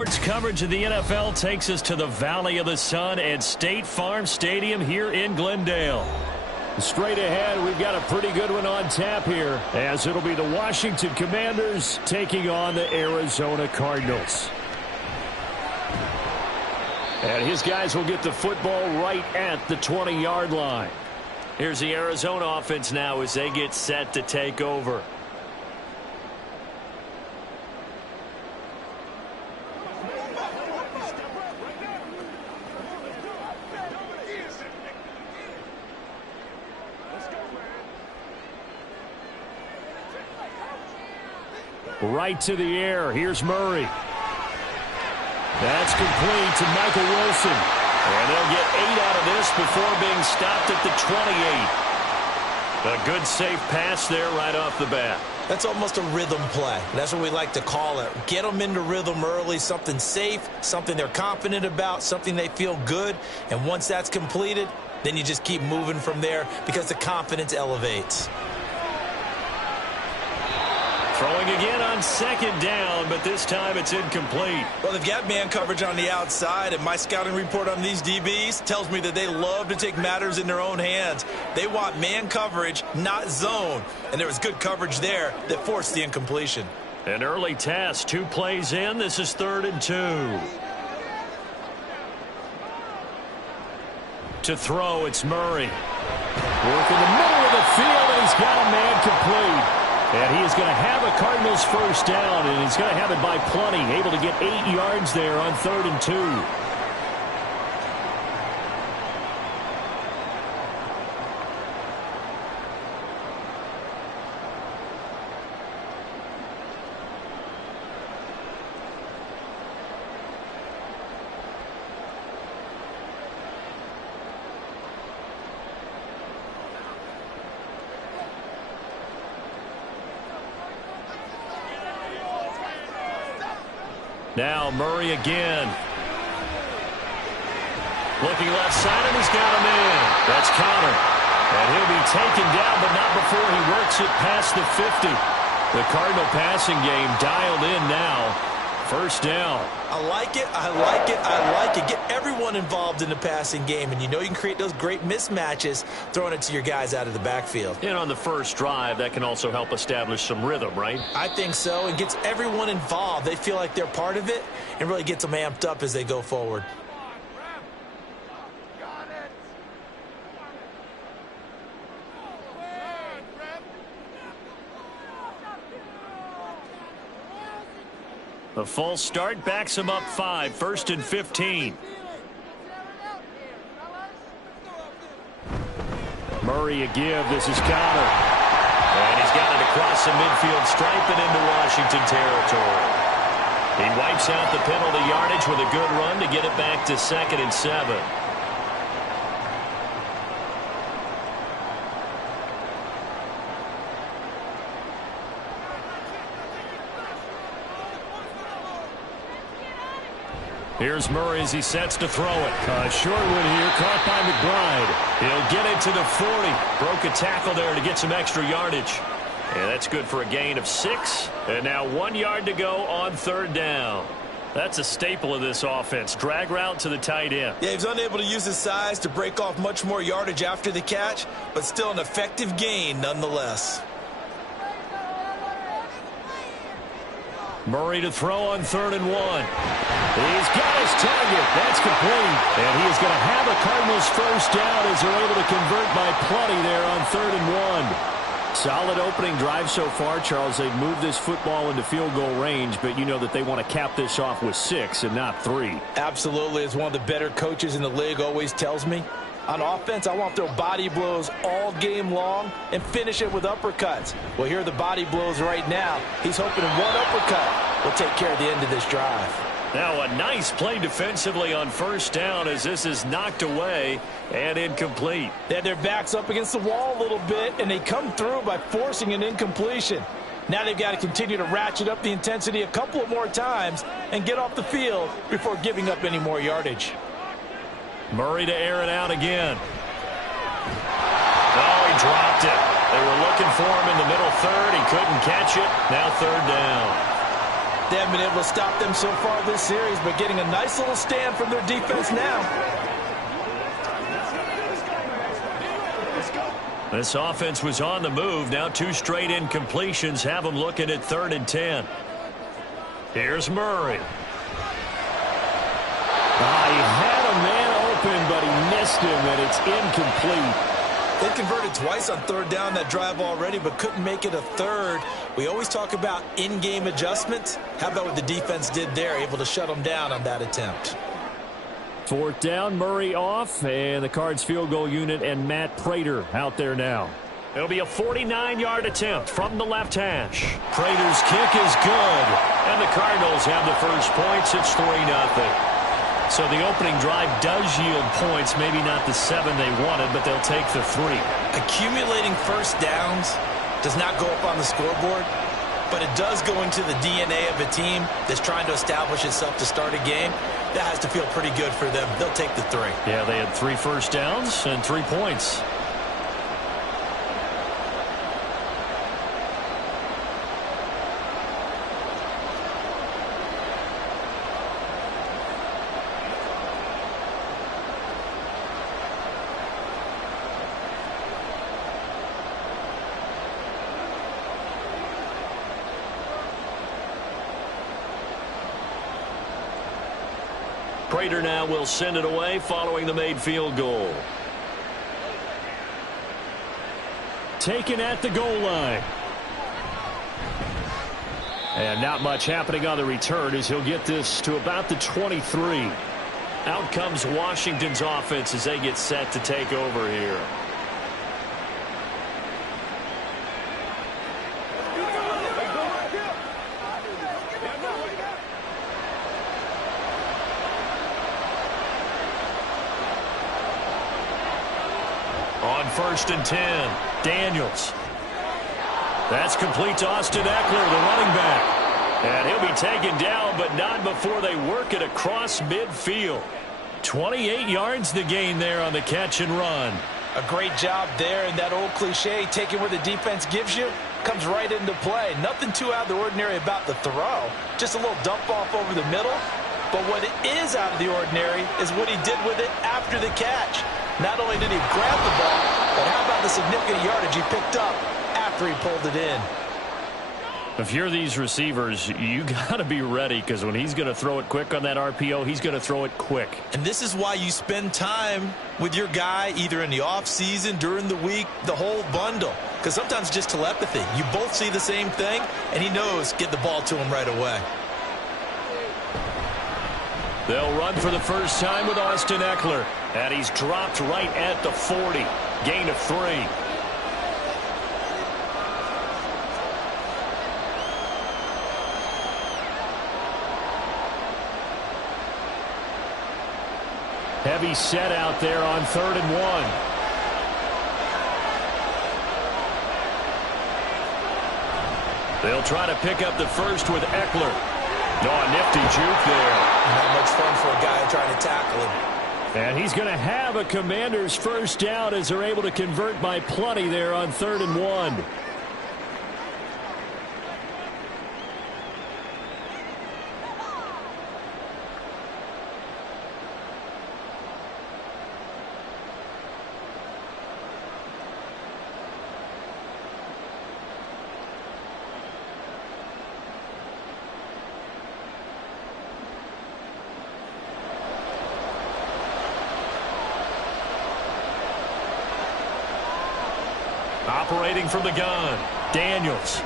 Sports coverage of the NFL takes us to the Valley of the Sun at State Farm Stadium here in Glendale. Straight ahead, we've got a pretty good one on tap here, as it'll be the Washington Commanders taking on the Arizona Cardinals. And his guys will get the football right at the 20-yard line. Here's the Arizona offense now as they get set to take over. Right to the air. Here's Murray. That's complete to Michael Wilson. And they'll get 8 out of this before being stopped at the 28. A good safe pass there right off the bat. That's almost a rhythm play. That's what we like to call it. Get them into rhythm early, something safe, something they're confident about, something they feel good. And once that's completed, then you just keep moving from there because the confidence elevates. Throwing again on second down, but this time it's incomplete. Well, they've got man coverage on the outside, and my scouting report on these DBs tells me that they love to take matters in their own hands. They want man coverage, not zone. And there was good coverage there that forced the incompletion. An early test, 2 plays in. This is 3rd and 2. To throw, it's Murray. Work in the middle of the field, and he's got a man complete. And he is going to have a Cardinals first down, and he's going to have it by plenty. Able to get 8 yards there on 3rd and 2. Now Murray again. Looking left side, and he's got him in. That's counter. And he'll be taken down, but not before he works it past the 50. The Cardinal passing game dialed in now. First down. I like it, I like it, I like it. Get everyone involved in the passing game, and you know you can create those great mismatches throwing it to your guys out of the backfield. And on the first drive, that can also help establish some rhythm, right? I think so. It gets everyone involved. They feel like they're part of it and really gets them amped up as they go forward. A false start backs him up 5, 1st and 15. Murray a give. This is counter. And he's got it across the midfield stripe and into Washington territory. He wipes out the penalty yardage with a good run to get it back to 2nd and 7. Here's Murray as he sets to throw it. Short one here, caught by McBride. He'll get it to the 40. Broke a tackle there to get some extra yardage. And that's good for a gain of 6. And now 1 yard to go on 3rd down. That's a staple of this offense. Drag route to the tight end. Yeah, he's unable to use his size to break off much more yardage after the catch, but still an effective gain nonetheless. Murray to throw on 3rd and 1. He's got his target. That's complete. And he is going to have a Cardinals first down as they're able to convert by plenty there on 3rd and 1. Solid opening drive so far, Charles. They've moved this football into field goal range, but you know that they want to cap this off with 6 and not 3. Absolutely. As one of the better coaches in the league always tells me, on offense, I want to throw body blows all game long and finish it with uppercuts. Well, here are the body blows right now. He's hoping one uppercut will take care of the end of this drive. Now a nice play defensively on first down as this is knocked away and incomplete. They had their backs up against the wall a little bit, and they come through by forcing an incompletion. Now they've got to continue to ratchet up the intensity a couple of more times and get off the field before giving up any more yardage. Murray to air it out again. Oh, he dropped it. They were looking for him in the middle third. He couldn't catch it. Now 3rd down. They haven't been able to stop them so far this series, but getting a nice little stand from their defense now. This offense was on the move. Now 2 straight incompletions have them looking at 3rd and 10. Here's Murray. He had a man open, but he missed him, and it's incomplete. They converted twice on 3rd down that drive already, but couldn't make it a 3rd. We always talk about in-game adjustments. How about what the defense did there, able to shut them down on that attempt? 4th down, Murray off, and the Cards field goal unit and Matt Prater out there now. It'll be a 49-yard attempt from the left hash. Prater's kick is good, and the Cardinals have the first points. It's 3-0. So the opening drive does yield points, maybe not the 7 they wanted, but they'll take the 3. Accumulating first downs does not go up on the scoreboard, but it does go into the DNA of a team that's trying to establish itself to start a game. That has to feel pretty good for them. They'll take the 3. Yeah, they had 3 first downs and 3 points. Prater now will send it away following the made field goal. Taken at the goal line. And not much happening on the return as he'll get this to about the 23. Out comes Washington's offense as they get set to take over here. On 1st and 10, Daniels. That's complete to Austin Eckler, the running back. And he'll be taken down, but not before they work it across midfield. 28 yards the gain there on the catch and run. A great job there, and that old cliche, taking where the defense gives you, comes right into play. Nothing too out of the ordinary about the throw. Just a little dump off over the middle. But what is out of the ordinary is what he did with it after the catch. Not only did he grab the ball, but how about the significant yardage he picked up after he pulled it in? If you're these receivers, you got to be ready, because when he's going to throw it quick on that RPO, he's going to throw it quick. And this is why you spend time with your guy either in the offseason, during the week, the whole bundle. Because sometimes just telepathy. You both see the same thing, and he knows get the ball to him right away. They'll run for the first time with Austin Eckler. And he's dropped right at the 40. Gain of 3. Heavy set out there on 3rd and 1. They'll try to pick up the first with Eckler. A nifty juke there. Not much fun for a guy trying to tackle him. And he's going to have a Commander's first down as they're able to convert by plenty there on 3rd and 1. Operating from the gun, Daniels.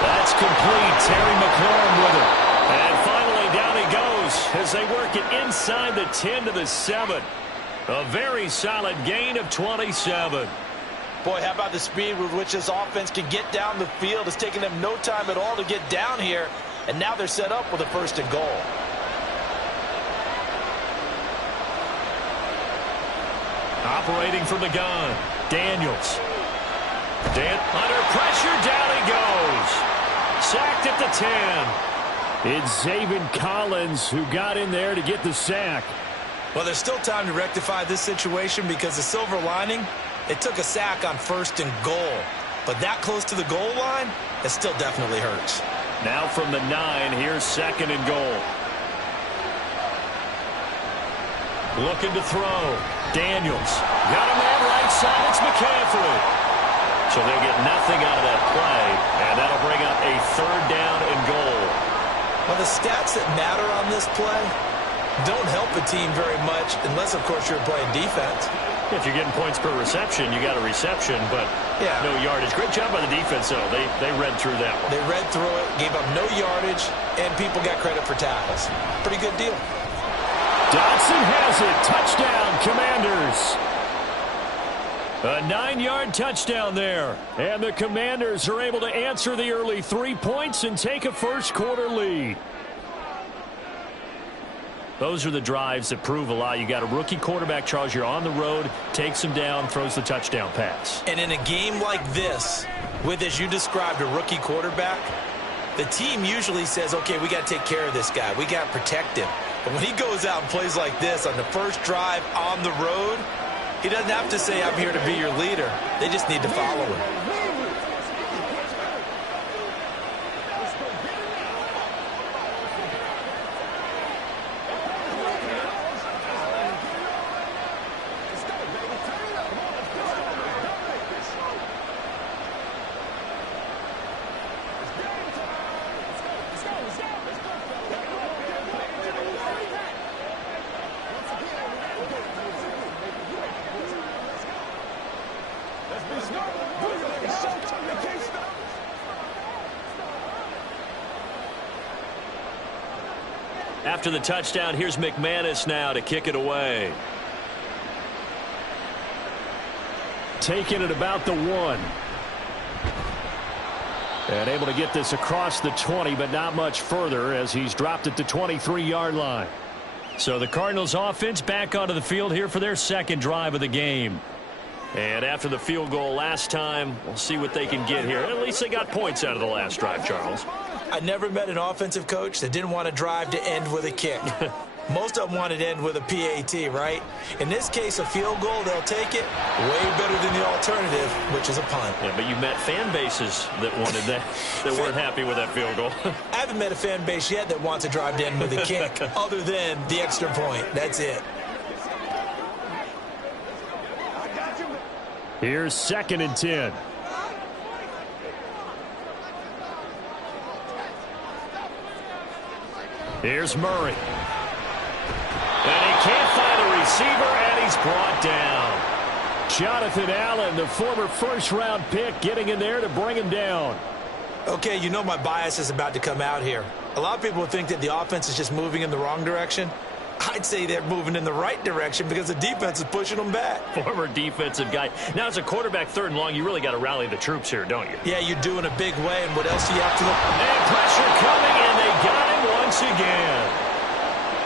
That's complete. Terry McLaurin with it. And finally down he goes as they work it inside the 10 to the 7. A very solid gain of 27. Boy, how about the speed with which this offense can get down the field? It's taken them no time at all to get down here. And now they're set up with a 1st and goal. Operating from the gun, Daniels. Under pressure, down he goes. Sacked at the 10. It's Zaven Collins who got in there to get the sack. Well, there's still time to rectify this situation because the silver lining, it took a sack on 1st and goal. But that close to the goal line, it still definitely hurts. Now from the 9, here's 2nd and goal. Looking to throw. Daniels. Got a man right side. It's McCaffrey. So they'll get nothing out of that play, and that'll bring up a 3rd down and goal. Well, the stats that matter on this play don't help a team very much unless, of course, you're playing defense. If you're getting points per reception, you got a reception, but no yardage. Great job by the defense, though. They read through that one. They read through it, gave up no yardage, and people got credit for tackles. Pretty good deal. Dodson has it. Touchdown, Commanders. A 9-yard touchdown there. And the Commanders are able to answer the early 3 points and take a first-quarter lead. Those are the drives that prove a lot. You got a rookie quarterback, Charles. You're on the road, takes him down, throws the touchdown pass. And in a game like this, with, as you described, a rookie quarterback, the team usually says, okay, we got to take care of this guy. We got to protect him. But when he goes out and plays like this on the first drive on the road, he doesn't have to say, I'm here to be your leader. They just need to follow him. After the touchdown, here's McManus now to kick it away. Taking it about the 1. And able to get this across the 20, but not much further as he's dropped it to 23-yard line. So the Cardinals offense back onto the field here for their 2nd drive of the game. And after the field goal last time, we'll see what they can get here. At least they got points out of the last drive, Charles. I never met an offensive coach that didn't want to drive to end with a kick. Most of them wanted to end with a PAT, right? In this case, a field goal, they'll take it. Way better than the alternative, which is a punt. Yeah, but you met fan bases that wanted that, that weren't happy with that field goal. I haven't met a fan base yet that wants to drive to end with a kick, other than the extra point. That's it. Here's 2nd and 10. Here's Murray. And he can't find a receiver, and he's brought down. Jonathan Allen, the former first-round pick, getting in there to bring him down. Okay, you know my bias is about to come out here. A lot of people think that the offense is just moving in the wrong direction. I'd say they're moving in the right direction because the defense is pushing them back. Former defensive guy. Now, as a quarterback 3rd and long, you really got to rally the troops here, don't you? Yeah, you do in a big way, and what else do you have to look? And pressure coming, and they got him once again.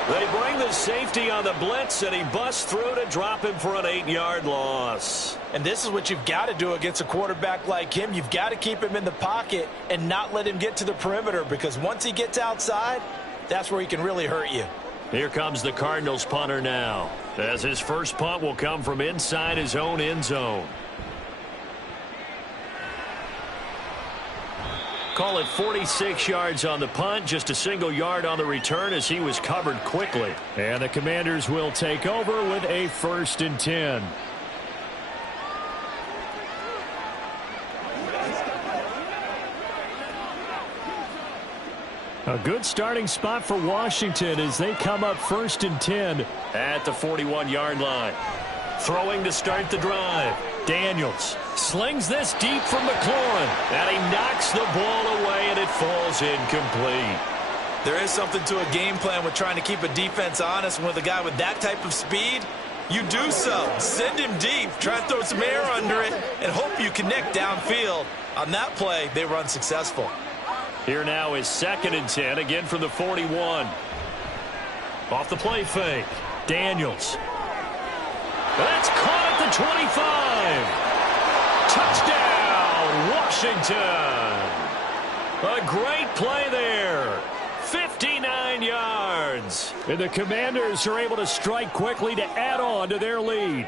They bring the safety on the blitz, and he busts through to drop him for an 8-yard loss. And this is what you've got to do against a quarterback like him. You've got to keep him in the pocket and not let him get to the perimeter, because once he gets outside, that's where he can really hurt you. Here comes the Cardinals punter now, as his first punt will come from inside his own end zone. Call it 46 yards on the punt, just a single yard on the return as he was covered quickly. And the Commanders will take over with a 1st and 10. A good starting spot for Washington as they come up 1st and 10 at the 41-yard line. Throwing to start the drive. Daniels slings this deep from McLaurin, and he knocks the ball away, and it falls incomplete. There is something to a game plan with trying to keep a defense honest. With a guy with that type of speed, you do so. Send him deep, try and throw some air under it, and hope you connect downfield. On that play, they were unsuccessful. Here now is 2nd and 10, again from the 41. Off the play fake. Daniels. That's caught at the 25. Touchdown, Washington. A great play there. 59 yards. And the Commanders are able to strike quickly to add on to their lead.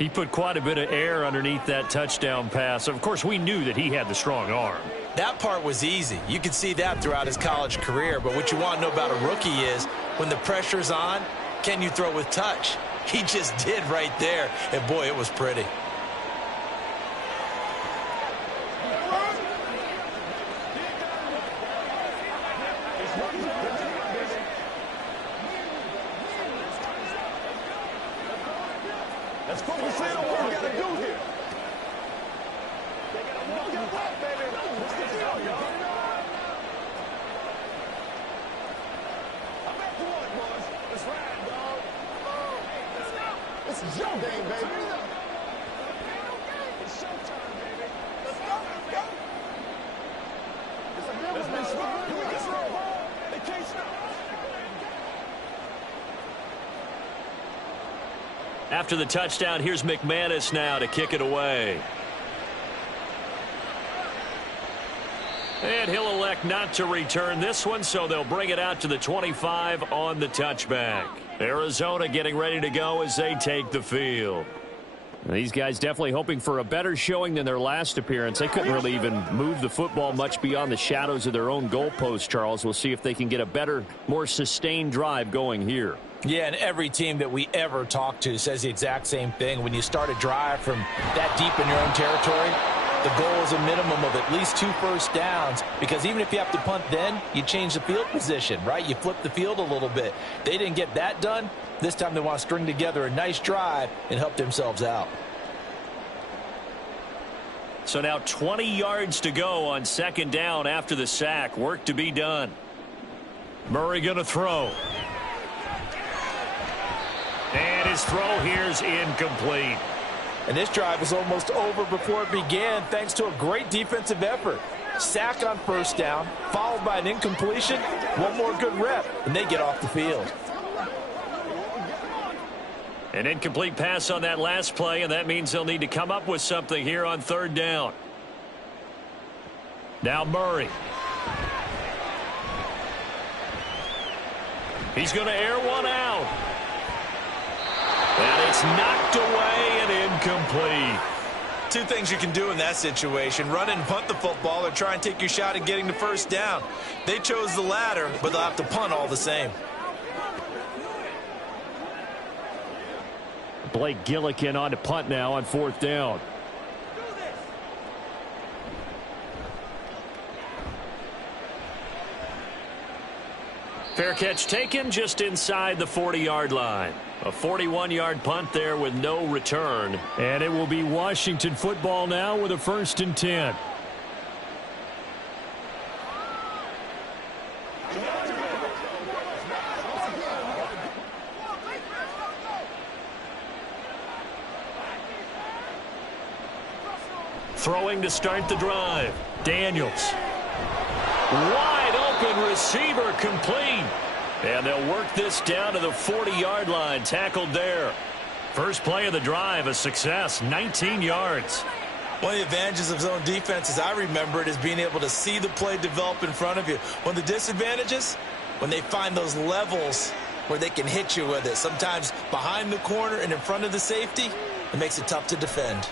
He put quite a bit of air underneath that touchdown pass. Of course, we knew that he had the strong arm. That part was easy. You could see that throughout his college career. But what you want to know about a rookie is when the pressure's on, can you throw with touch? He just did right there. And, boy, it was pretty. Let's focus in on what we got to do here. I'm at the one, boys. Let's ride, dog. This is your game, baby. It's showtime, baby. Let's go, let's go. Let's be smart. Here we go. They can't stop us. After the touchdown, here's McManus now to kick it away. And he'll elect not to return this one, so they'll bring it out to the 25 on the touchback. Arizona getting ready to go as they take the field. These guys definitely hoping for a better showing than their last appearance. They couldn't really even move the football much beyond the shadows of their own goalpost, Charles. We'll see if they can get a better, more sustained drive going here. Yeah, and every team that we ever talk to says the exact same thing. When you start a drive from that deep in your own territory, the goal is a minimum of at least 2 first downs, because even if you have to punt then, you change the field position, right? You flip the field a little bit. They didn't get that done. This time they want to string together a nice drive and help themselves out. So now 20 yards to go on second down after the sack. Work to be done. Murray going to throw. And his throw here's incomplete. And this drive was almost over before it began thanks to a great defensive effort. Sack on first down, followed by an incompletion. One more good rep, and they get off the field. An incomplete pass on that last play, and that means they'll need to come up with something here on third down. Now Murray. He's going to air one out. And it's knocked away and incomplete. 2 things you can do in that situation: run and punt the football, or try and take your shot at getting the first down. They chose the latter, but they'll have to punt all the same. Blake Gillikin on to punt now on fourth down. Fair catch taken just inside the 40-yard line. A 41-yard punt there with no return. And it will be Washington football now with a 1st and 10. Throwing to start the drive. Daniels. Wide open receiver complete. And they'll work this down to the 40-yard line. Tackled there. First play of the drive, a success. 19 yards. One of the advantages of zone defense, as I remember it, is being able to see the play develop in front of you. One of the disadvantages, when they find those levels where they can hit you with it. Sometimes behind the corner and in front of the safety, it makes it tough to defend.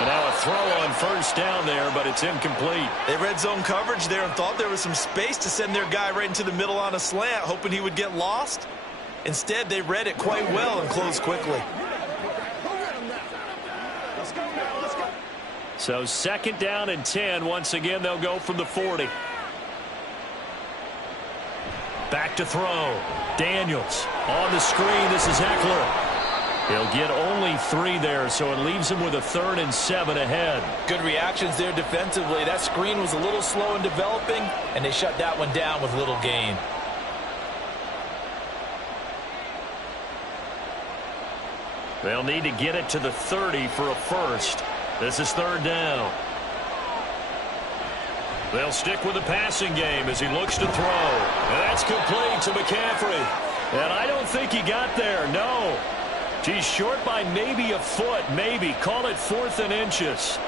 And now a throw on first down there, but it's incomplete. They read zone coverage there and thought there was some space to send their guy right into the middle on a slant, hoping he would get lost. Instead, they read it quite well and closed quickly. So 2nd down and 10. Once again, they'll go from the 40. Back to throw. Daniels on the screen. This is Eckler. He'll get only 3 there, so it leaves him with a 3rd and 7 ahead. Good reactions there defensively. That screen was a little slow in developing, and they shut that one down with little gain. They'll need to get it to the 30 for a first. This is 3rd down. They'll stick with the passing game as he looks to throw. And that's complete to McCaffrey. And I don't think he got there, no. He's short by maybe a foot, maybe. Call it 4th and inches.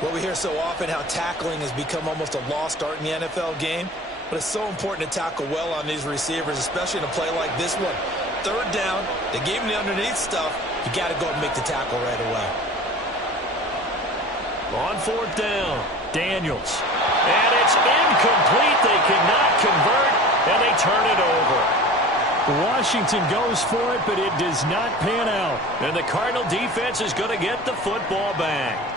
Well, we hear so often how tackling has become almost a lost art in the NFL game. But it's so important to tackle well on these receivers, especially in a play like this one. third down. They gave him the underneath stuff. You got to go and make the tackle right away. On fourth down, Daniels. And it's incomplete. They cannot convert, and they turn it over. Washington goes for it, but it does not pan out. And the Cardinal defense is going to get the football back.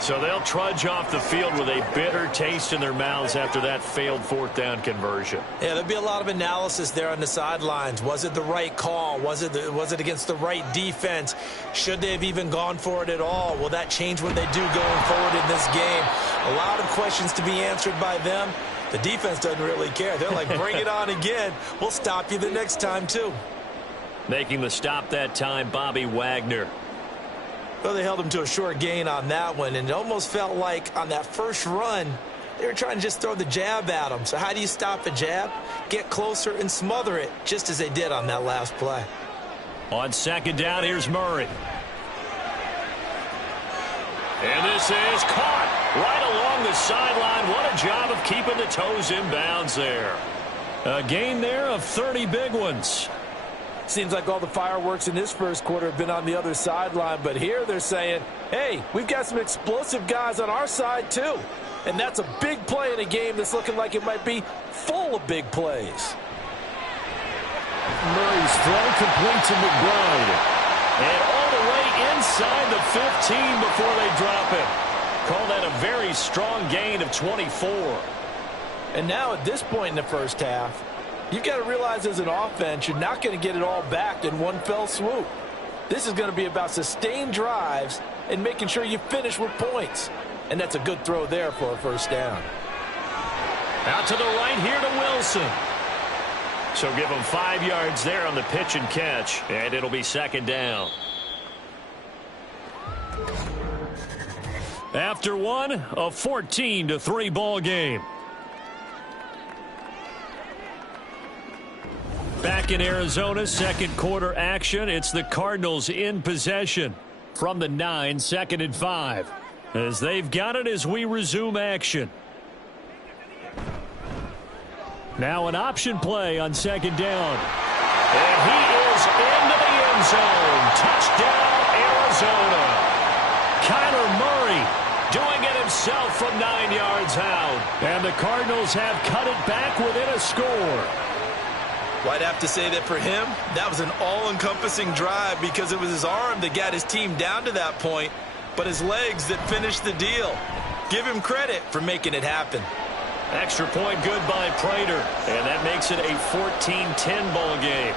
So they'll trudge off the field with a bitter taste in their mouths after that failed fourth down conversion. Yeah, there'll be a lot of analysis there on the sidelines. Was it the right call? Was it against the right defense? Should they have even gone for it at all? Will that change what they do going forward in this game? A lot of questions to be answered by them. The defense doesn't really care. They're like, bring it on again. We'll stop you the next time, too. Making the stop that time, Bobby Wagner. Well, they held him to a short gain on that one, and it almost felt like on that first run, they were trying to just throw the jab at him. So how do you stop a jab? Get closer and smother it, just as they did on that last play. On second down, here's Murray. And this is caught right along the sideline. What a job of keeping the toes in bounds there. A gain there of 30 big ones. Seems like all the fireworks in this first quarter have been on the other sideline, but here they're saying, hey, we've got some explosive guys on our side too. And that's a big play in a game that's looking like it might be full of big plays. Murray's throw complete to McBride. And all the way inside the 15 before they drop it. Call that a very strong gain of 24. And now at this point in the first half, you've got to realize as an offense, you're not going to get it all back in one fell swoop. This is going to be about sustained drives and making sure you finish with points. And that's a good throw there for a first down. Out to the right here to Wilson. So give him 5 yards there on the pitch and catch, and it'll be second down. After one, a 14-3 ball game. Back in Arizona, second quarter action. It's the Cardinals in possession from the 9, 2nd and 5. As they've got it as we resume action. Now an option play on second down. And he is into the end zone. Touchdown, Arizona. Kyler Murray doing it himself from 9 yards out. And the Cardinals have cut it back within a score. Well, I'd have to say that for him, that was an all-encompassing drive because it was his arm that got his team down to that point, but his legs that finished the deal. Give him credit for making it happen. Extra point good by Prater, and that makes it a 14-10 ball game.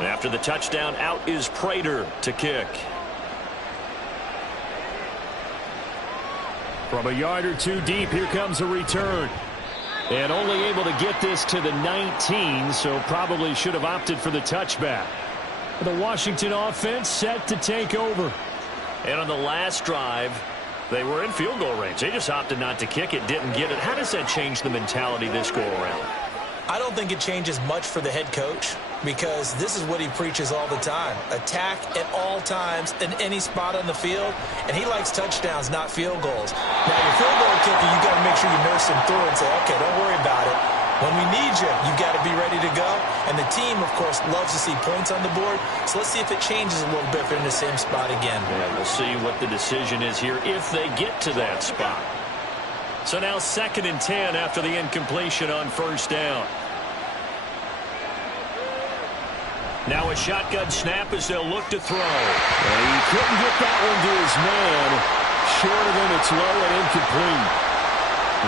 After the touchdown, out is Prater to kick. From a yard or two deep, here comes a return. And only able to get this to the 19, so probably should have opted for the touchback. The Washington offense set to take over. And on the last drive, they were in field goal range. They just opted not to kick it, didn't get it. How does that change the mentality this go around? I don't think it changes much for the head coach because this is what he preaches all the time. Attack at all times in any spot on the field, and he likes touchdowns, not field goals. Now, your field goal kicker, you got to make sure you nurse him through and say, okay, don't worry about it. When we need you, you got to be ready to go. And the team, of course, loves to see points on the board. So let's see if it changes a little bit if they're in the same spot again. Yeah, we'll see what the decision is here if they get to that spot. So now 2nd and 10 after the incompletion on first down. Now a shotgun snap as they'll look to throw. He couldn't get that one to his man. Short of him, it's low and incomplete.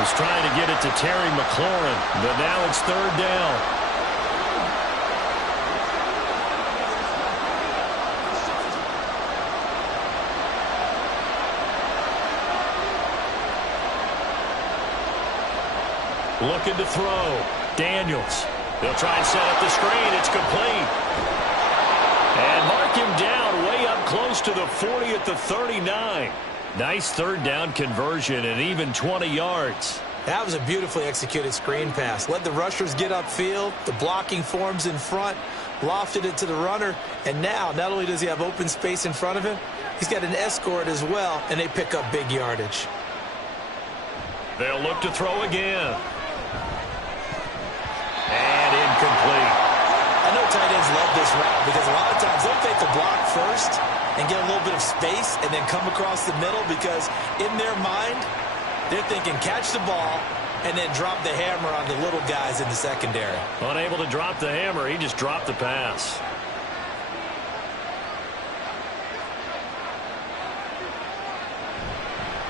Was trying to get it to Terry McLaurin, but now it's third down. Looking to throw. Daniels. They'll try and set up the screen. It's complete. And mark him down way up close to the 40 at the 39. Nice third down conversion and even 20 yards. That was a beautifully executed screen pass. Let the rushers get upfield. The blocking forms in front. Lofted it to the runner. And now, not only does he have open space in front of him, he's got an escort as well, and they pick up big yardage. They'll look to throw again. And incomplete. I know tight ends love this route because a lot of times they'll fake the block first and get a little bit of space and then come across the middle because in their mind, they're thinking catch the ball and then drop the hammer on the little guys in the secondary. Unable to drop the hammer, he just dropped the pass.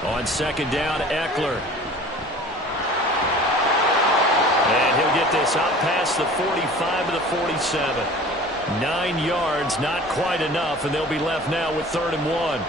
On second down, Eckler. And he'll get this out past the 45 to the 47. 9 yards, not quite enough, and they'll be left now with 3rd and 1.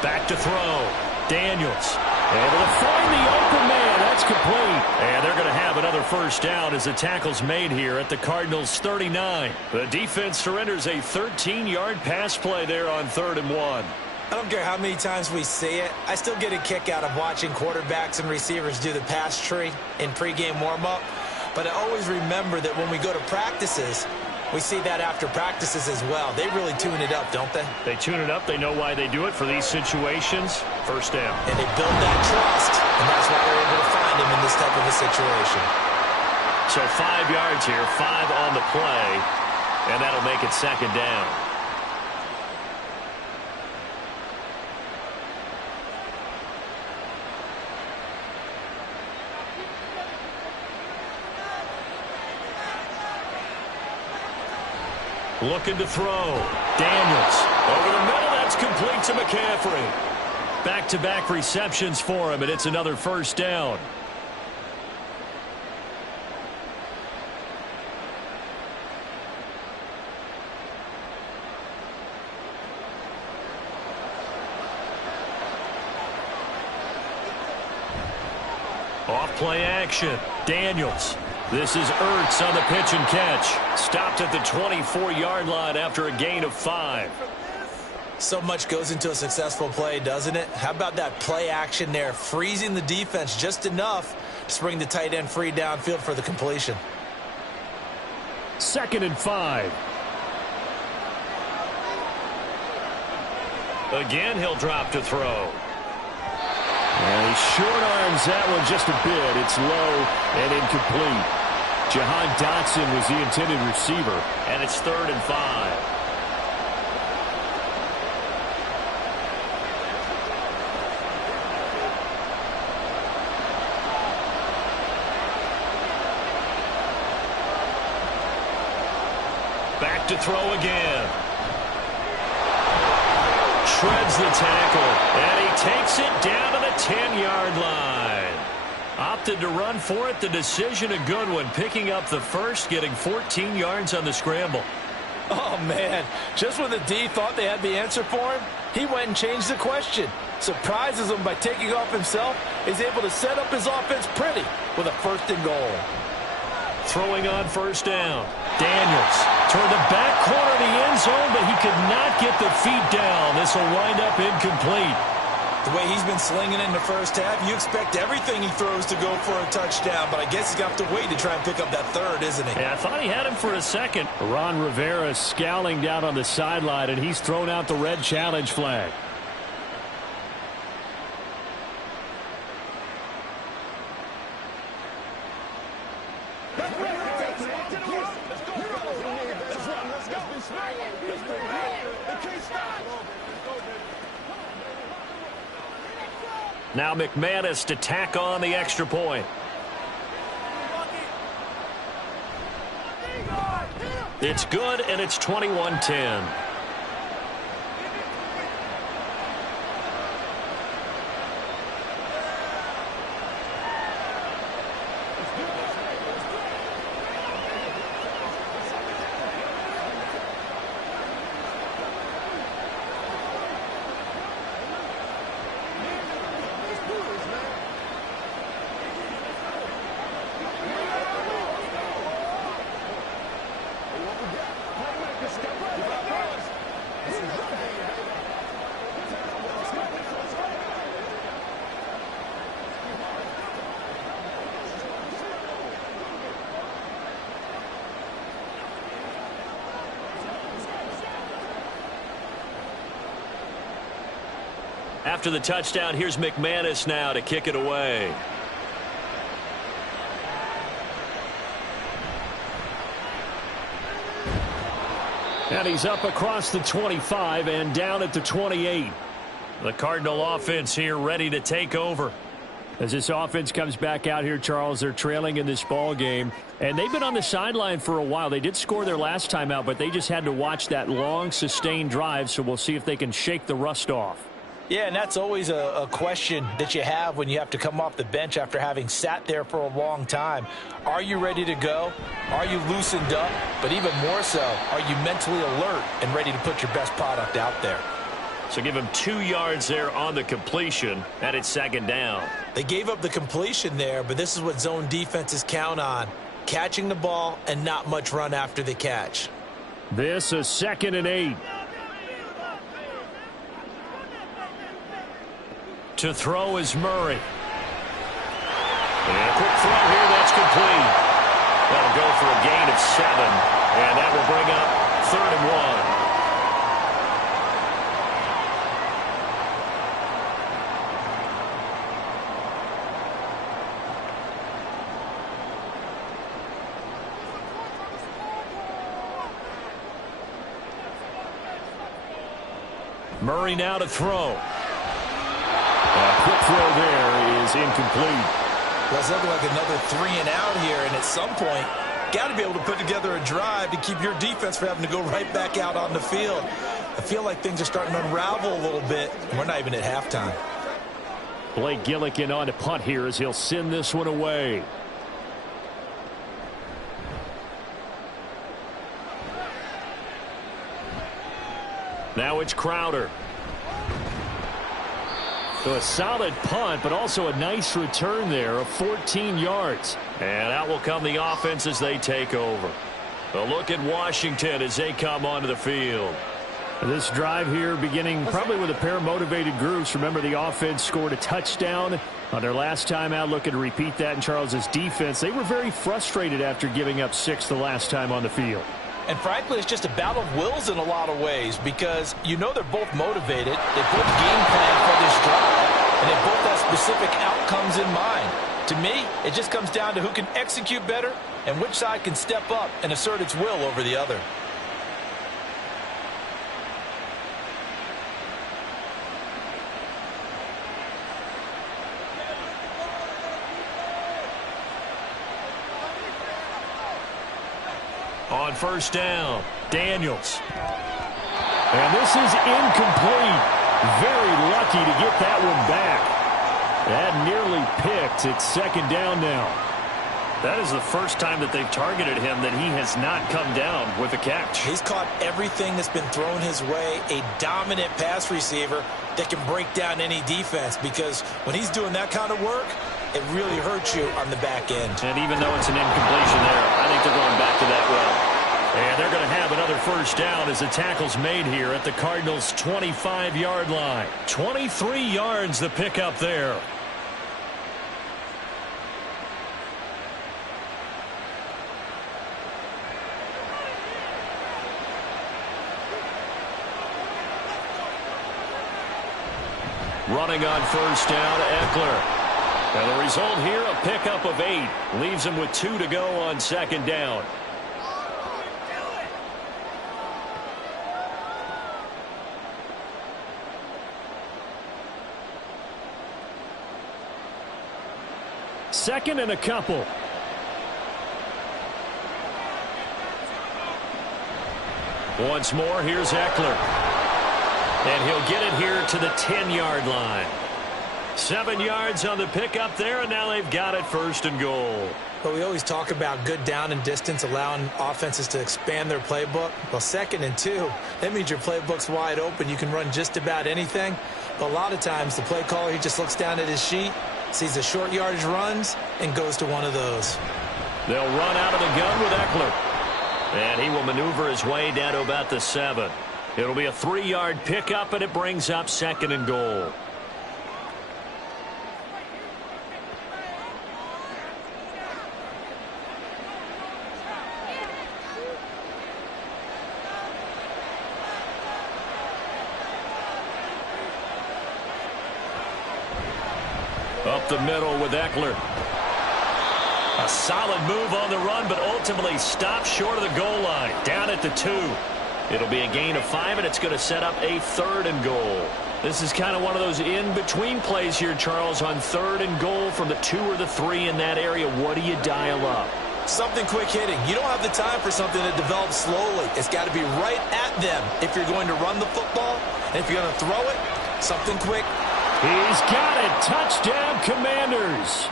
Back to throw. Daniels able to find the open man. That's complete. And they're going to have another first down as the tackle's made here at the Cardinals' 39. The defense surrenders a 13-yard pass play there on 3rd and 1. I don't care how many times we see it. I still get a kick out of watching quarterbacks and receivers do the pass tree in pregame warm-up. But I always remember that when we go to practices, we see that after practices as well. They really tune it up, don't they? They tune it up. They know why they do it for these situations. First down. And they build that trust, and that's why they're able to find him in this type of a situation. So 5 yards here, 5 on the play, and that'll make it second down. Looking to throw. Daniels. Over the middle, that's complete to McCaffrey. Back-to-back receptions for him, and it's another first down. Off play action. Daniels. This is Ertz on the pitch and catch. Stopped at the 24-yard line after a gain of 5. So much goes into a successful play, doesn't it? How about that play action there? Freezing the defense just enough to bring the tight end free downfield for the completion. 2nd and 5. Again, he'll drop to throw. And he short arms that one just a bit. It's low and incomplete. Jahan Dotson was the intended receiver, and it's 3rd and 5. Back to throw again. Shreds the tackle, and he takes it down to the 10-yard line. Opted to run for it. The decision a good one. Picking up the first, getting 14 yards on the scramble. Oh, man. Just when the D thought they had the answer for him, he went and changed the question. Surprises him by taking off himself. He's able to set up his offense pretty with a 1st and goal. Throwing on first down. Daniels toward the back corner of the end zone, but he could not get the feet down. This will wind up incomplete. The way he's been slinging in the first half, you expect everything he throws to go for a touchdown, but I guess he's got to wait to try and pick up that 3rd, isn't he? Yeah, I thought he had him for a second. Ron Rivera scowling down on the sideline, and he's thrown out the red challenge flag. Now McManus to tack on the extra point. It's good, and it's 21-10. After the touchdown, here's McManus now to kick it away. And he's up across the 25 and down at the 28. The Cardinal offense here ready to take over. As this offense comes back out here, Charles, they're trailing in this ball game. And they've been on the sideline for a while. They did score their last time out, but they just had to watch that long, sustained drive. So we'll see if they can shake the rust off. Yeah, and that's always a question that you have when you have to come off the bench after having sat there for a long time. Are you ready to go? Are you loosened up? But even more so, are you mentally alert and ready to put your best product out there? So give him 2 yards there on the completion, and it's second down. They gave up the completion there, but this is what zone defenses count on. Catching the ball and not much run after the catch. This is 2nd and 8. To throw is Murray. And a quick throw here, that's complete. That'll go for a gain of 7, and that will bring up 3rd and 1. Murray now to throw. A quick throw there is incomplete. Well, it's looking like another 3 and out here, and at some point, got to be able to put together a drive to keep your defense from having to go right back out on the field. I feel like things are starting to unravel a little bit, and we're not even at halftime. Blake Gillikin on to punt here as he'll send this one away. Now it's Crowder. So a solid punt, but also a nice return there of 14 yards. And out will come the offense as they take over. A look at Washington as they come onto the field. This drive here beginning probably with a pair of motivated groups. Remember, the offense scored a touchdown on their last time out. Looking to repeat that in Charles's defense. They were very frustrated after giving up 6 the last time on the field. And frankly, it's just a battle of wills in a lot of ways because you know they're both motivated. They both game plan for this drive, and they both have specific outcomes in mind. To me, it just comes down to who can execute better and which side can step up and assert its will over the other. On first down, Daniels. And this is incomplete. Very lucky to get that one back. That nearly picked. It's second down now. That is the first time that they've targeted him that he has not come down with a catch. He's caught everything that's been thrown his way. A dominant pass receiver that can break down any defense because when he's doing that kind of work, it really hurts you on the back end. And even though it's an incompletion there, I think they're going back to that well. And they're going to have another first down as the tackle's made here at the Cardinals' 25-yard line. 23 yards the pickup there. Running on first down, Eckler. And the result here, a pickup of 8. Leaves him with 2 to go on second down. Second and a couple. Once more, here's Eckler. And he'll get it here to the 10-yard line. 7 yards on the pickup there, and now they've got it first and goal. But we always talk about good down and distance, allowing offenses to expand their playbook. Well, 2nd and 2, that means your playbook's wide open. You can run just about anything. But a lot of times, the play caller, he just looks down at his sheet, sees the short yardage runs, and goes to one of those. They'll run out of the gun with Eckler. And he will maneuver his way down to about the 7. It'll be a 3-yard pickup, and it brings up 2nd and goal. Up the middle with Eckler. A solid move on the run, but ultimately stopped short of the goal line. Down at the 2. It'll be a gain of 5, and it's going to set up a 3rd and goal. This is kind of one of those in-between plays here, Charles, on 3rd and goal from the 2 or the 3 in that area. What do you dial up? Something quick hitting. You don't have the time for something that develops slowly. It's got to be right at them if you're going to run the football. And if you're going to throw it, something quick. He's got it. Touchdown, Commanders.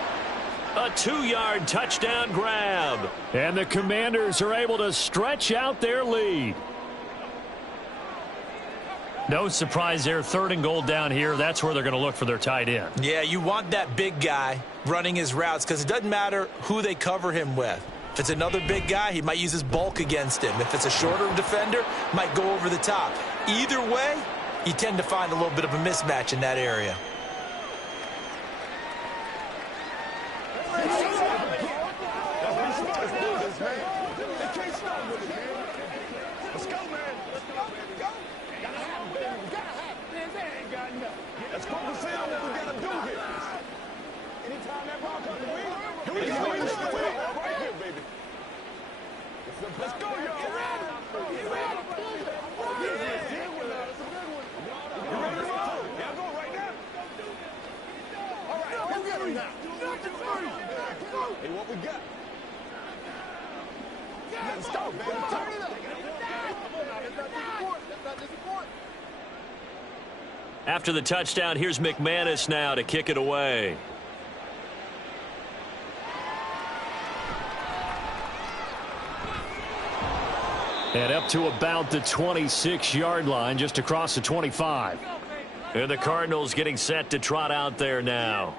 A 2-yard touchdown grab. And the Commanders are able to stretch out their lead. No surprise there. 3rd and goal down here. That's where they're going to look for their tight end. Yeah, you want that big guy running his routes because it doesn't matter who they cover him with. If it's another big guy, he might use his bulk against him. If it's a shorter defender, might go over the top. Either way, you tend to find a little bit of a mismatch in that area. Let's focus in on what we got to do here. Anytime that ball comes in, here we go. Right here, baby. Let's go, y'all. Get ready. Get ready. You ready to roll? Yeah, go right now. All right, go get him now. Hey, what we got? Let's go, baby. Turn it up. Come on now. Let's not disappoint. After the touchdown, here's McManus now to kick it away. And up to about the 26-yard line, just across the 25. And the Cardinals getting set to trot out there now.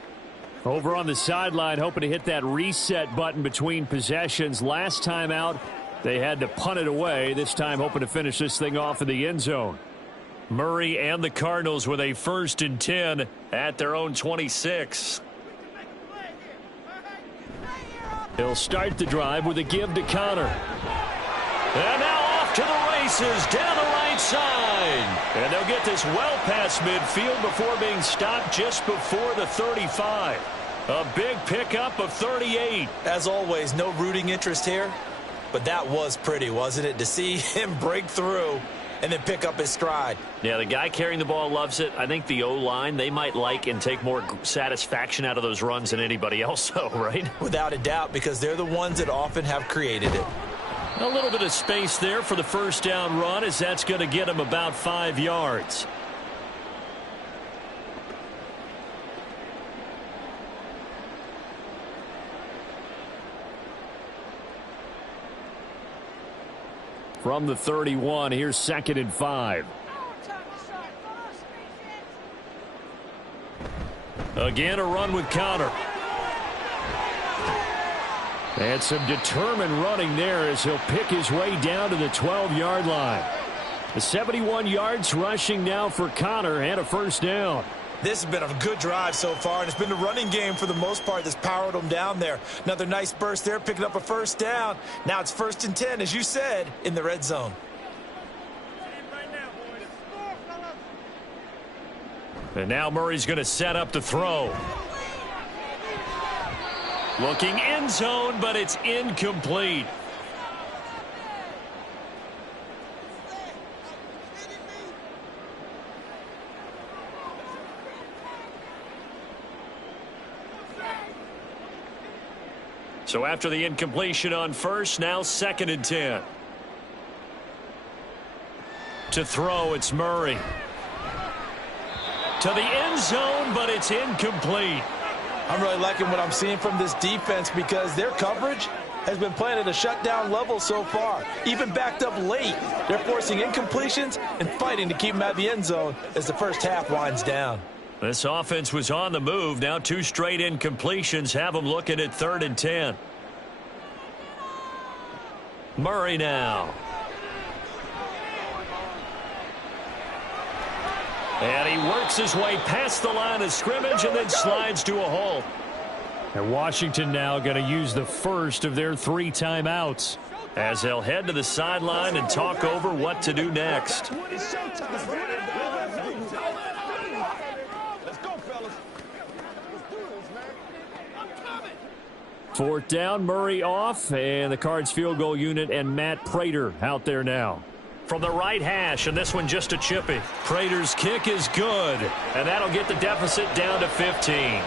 Over on the sideline, hoping to hit that reset button between possessions. Last time out, they had to punt it away. This time hoping to finish this thing off in the end zone. Murray and the Cardinals with a 1st and 10 at their own 26. He'll start the drive with a give to Connor. And now off to the races down the right side. And they'll get this well past midfield before being stopped just before the 35. A big pickup of 38. As always, no rooting interest here. But that was pretty, wasn't it? To see him break through and then pick up his stride. Yeah, the guy carrying the ball loves it. I think the O-line, they might like and take more satisfaction out of those runs than anybody else, though, right? Without a doubt, because they're the ones that often have created it. A little bit of space there for the 1st down run, as that's going to get him about 5 yards. From the 31, here's 2nd and 5. Again, a run with Connor. And some determined running there as he'll pick his way down to the 12-yard line. The 71 yards rushing now for Connor and a 1st down. This has been a good drive so far, and it's been the running game for the most part that's powered them down there. Another nice burst there, picking up a 1st down. Now it's 1st and 10, as you said, in the red zone. And now Murray's going to set up the throw. Looking end zone, but it's incomplete. So after the incompletion on 1st, now 2nd and 10. To throw, it's Murray. To the end zone, but it's incomplete. I'm really liking what I'm seeing from this defense because their coverage has been playing at a shutdown level so far. Even backed up late, they're forcing incompletions and fighting to keep them at the end zone as the 1st half winds down. This offense was on the move. Now 2 straight incompletions have them looking at 3rd and 10. Murray now. And he works his way past the line of scrimmage and then slides to a halt. And Washington now going to use the first of their 3 timeouts as they'll head to the sideline and talk over what to do next. It's showtime. Let's go, fellas. Let's do this, man. I'm coming. 4th down, Murray off, and the Cards field goal unit and Matt Prater out there now. From the right hash, and this one just a chippy. Prater's kick is good, and that'll get the deficit down to 15.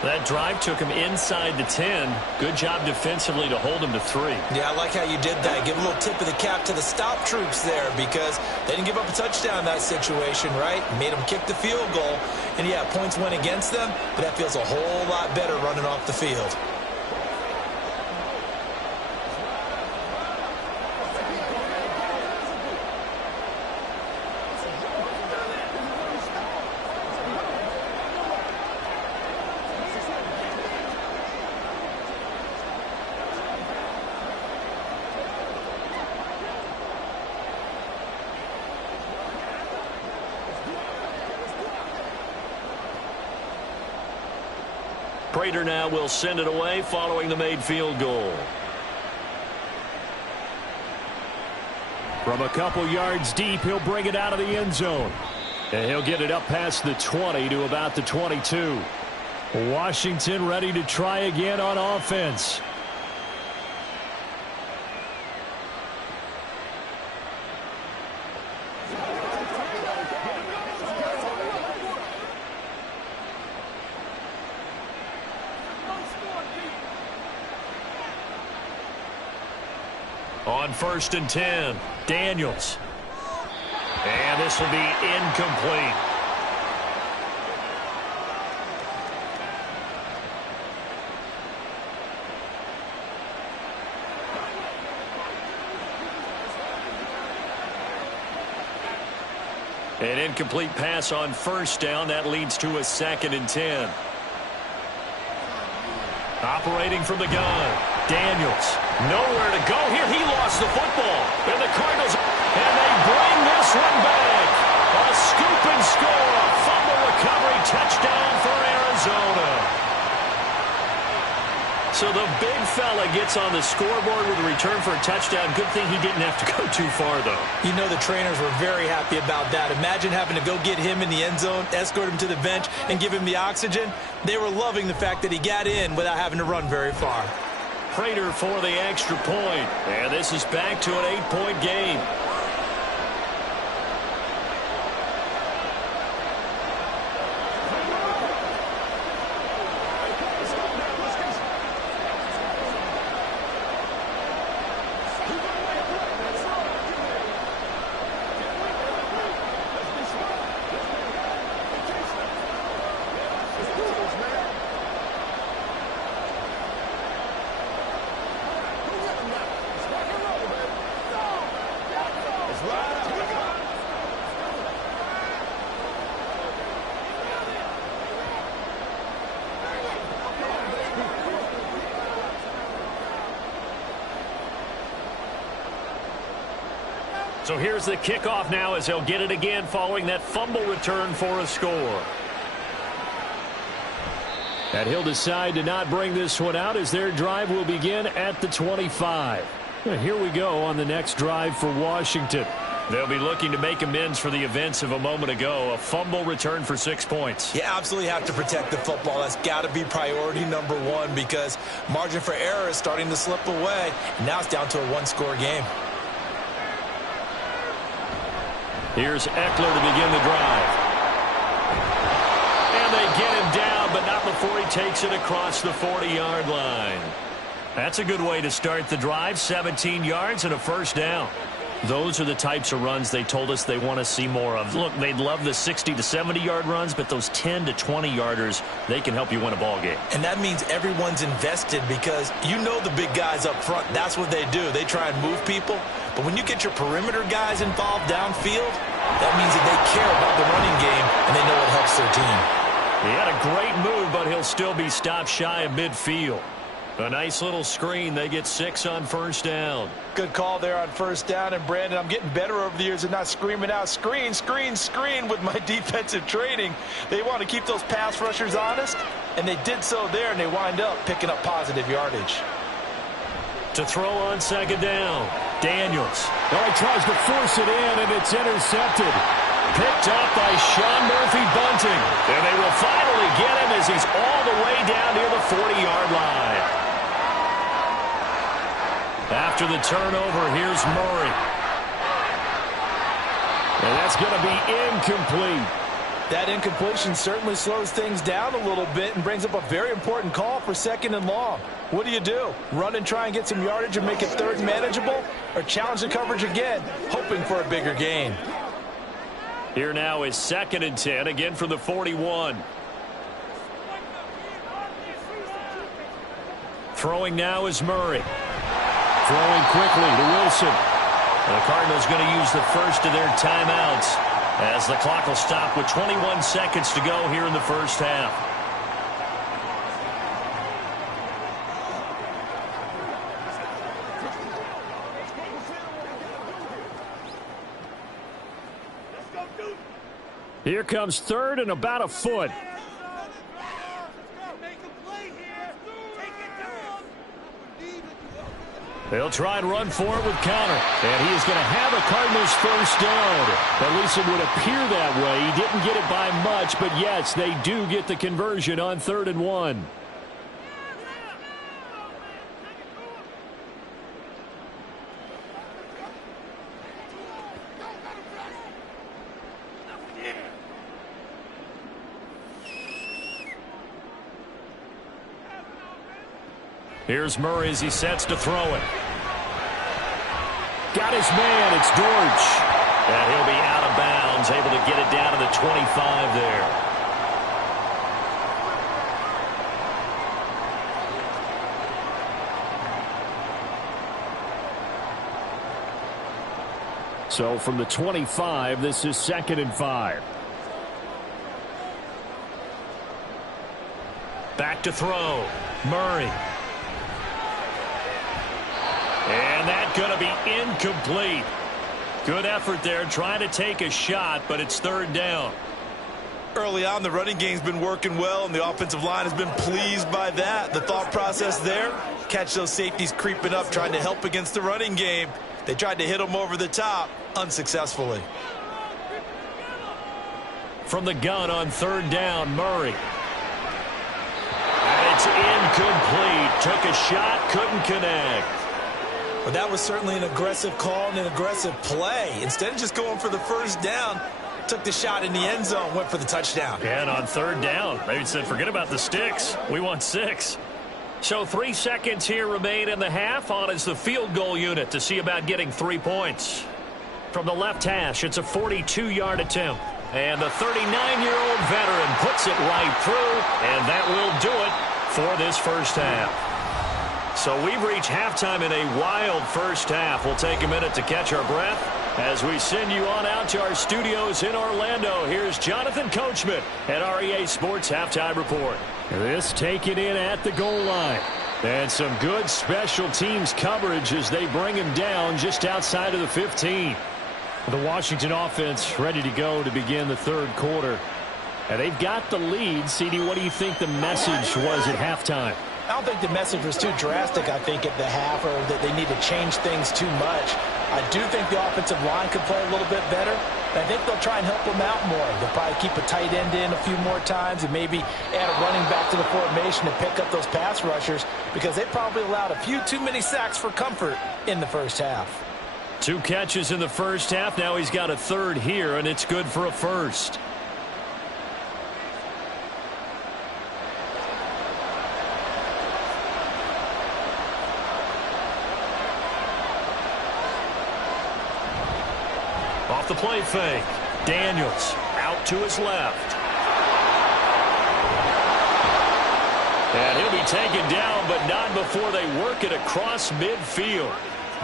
That drive took him inside the 10. Good job defensively to hold him to 3. Yeah, I like how you did that. Give a little tip of the cap to the stop troops there because they didn't give up a touchdown in that situation, right? Made them kick the field goal. And, yeah, points went against them, but that feels a whole lot better running off the field. Prater now will send it away following the made field goal. From a couple yards deep, he'll bring it out of the end zone. And he'll get it up past the 20 to about the 22. Washington ready to try again on offense. On 1st and 10, Daniels. And this will be incomplete. An incomplete pass on 1st down. That leads to a 2nd and 10. Operating from the gun. Daniels. Nowhere to go here. He lost the football. And the Cardinals. And they bring this one back. A scoop and score. A fumble recovery. Touchdown for Arizona. So the big fella gets on the scoreboard with a return for a touchdown. Good thing he didn't have to go too far, though. You know the trainers were very happy about that. Imagine having to go get him in the end zone, escort him to the bench, and give him the oxygen. They were loving the fact that he got in without having to run very far. Prater for the extra point. And this is back to an 8-point game. So here's the kickoff now as they'll get it again following that fumble return for a score. And he'll decide to not bring this one out as their drive will begin at the 25. And here we go on the next drive for Washington. They'll be looking to make amends for the events of a moment ago. A fumble return for 6 points. You absolutely have to protect the football. That's got to be priority number one because margin for error is starting to slip away. And now it's down to a one-score game. Here's Eckler to begin the drive. And they get him down, but not before he takes it across the 40-yard line. That's a good way to start the drive. 17 yards and a first down. Those are the types of runs they told us they want to see more of. Look, they'd love the 60 to 70-yard runs, but those 10 to 20-yarders, they can help you win a ball game. And that means everyone's invested because you know the big guys up front, that's what they do. They try and move people. But when you get your perimeter guys involved downfield, that means that they care about the running game and they know it helps their team. He had a great move, but he'll still be stopped shy of midfield. A nice little screen. They get 6 on first down. Good call there on first down. And, Brandon, I'm getting better over the years and not screaming out, screen, screen, screen with my defensive training. They want to keep those pass rushers honest, and they did so there, and they wind up picking up positive yardage. To throw on second down, Daniels. Oh, he tries to force it in, and it's intercepted. Picked up by Sean Murphy-Bunting. And they will finally get him as he's all the way down near the 40-yard line. After the turnover, here's Murray. And that's going to be incomplete. That incompletion certainly slows things down a little bit and brings up a very important call for second and long. What do? Run and try and get some yardage and make it third and manageable? Or challenge the coverage again, hoping for a bigger gain? Here now is 2nd and 10, again from the 41. Throwing now is Murray. Throwing quickly to Wilson. And the Cardinals going to use the first of their timeouts as the clock will stop with 21 seconds to go here in the first half. Here comes 3rd and about a foot. They'll try and run for it with counter. And he is going to have a Cardinals first down. At least it would appear that way. He didn't get it by much, but yes, they do get the conversion on 3rd and 1. Here's Murray as he sets to throw it. Got his man. It's Dortch. And he'll be out of bounds, able to get it down to the 25 there. So from the 25, this is 2nd and 5. Back to throw. Murray. And that's going to be incomplete. Good effort there trying to take a shot, but it's 3rd down. Early on, the running game's been working well, and the offensive line has been pleased by that. The thought process there, catch those safeties creeping up, trying to help against the running game. They tried to hit them over the top, unsuccessfully. From the gun on 3rd down, Murray. And it's incomplete. Took a shot, couldn't connect. Well, that was certainly an aggressive call and an aggressive play. Instead of just going for the first down, took the shot in the end zone, went for the touchdown. And on 3rd down, they said, forget about the sticks. We want 6. So 3 seconds here remain in the half. On is the field goal unit to see about getting 3 points. From the left hash, it's a 42-yard attempt. And the 39-year-old veteran puts it right through, and that will do it for this first half. So we've reached halftime in a wild first half. We'll take a minute to catch our breath as we send you on out to our studios in Orlando. Here's Jonathan Coachman at REA Sports Halftime Report. This taken in at the goal line. And some good special teams coverage as they bring him down just outside of the 15. The Washington offense ready to go to begin the 3rd quarter. And they've got the lead. CD, what do you think the message was at halftime? I don't think the message was too drastic, I think, at the half, or that they need to change things too much. I do think the offensive line could play a little bit better. I think they'll try and help them out more. They'll probably keep a tight end in a few more times and maybe add a running back to the formation to pick up those pass rushers, because they probably allowed a few too many sacks for comfort in the first half. 2 catches in the first half. Now he's got a 3rd here, and it's good for a first. Off the play fake. Daniels out to his left. And he'll be taken down, but not before they work it across midfield.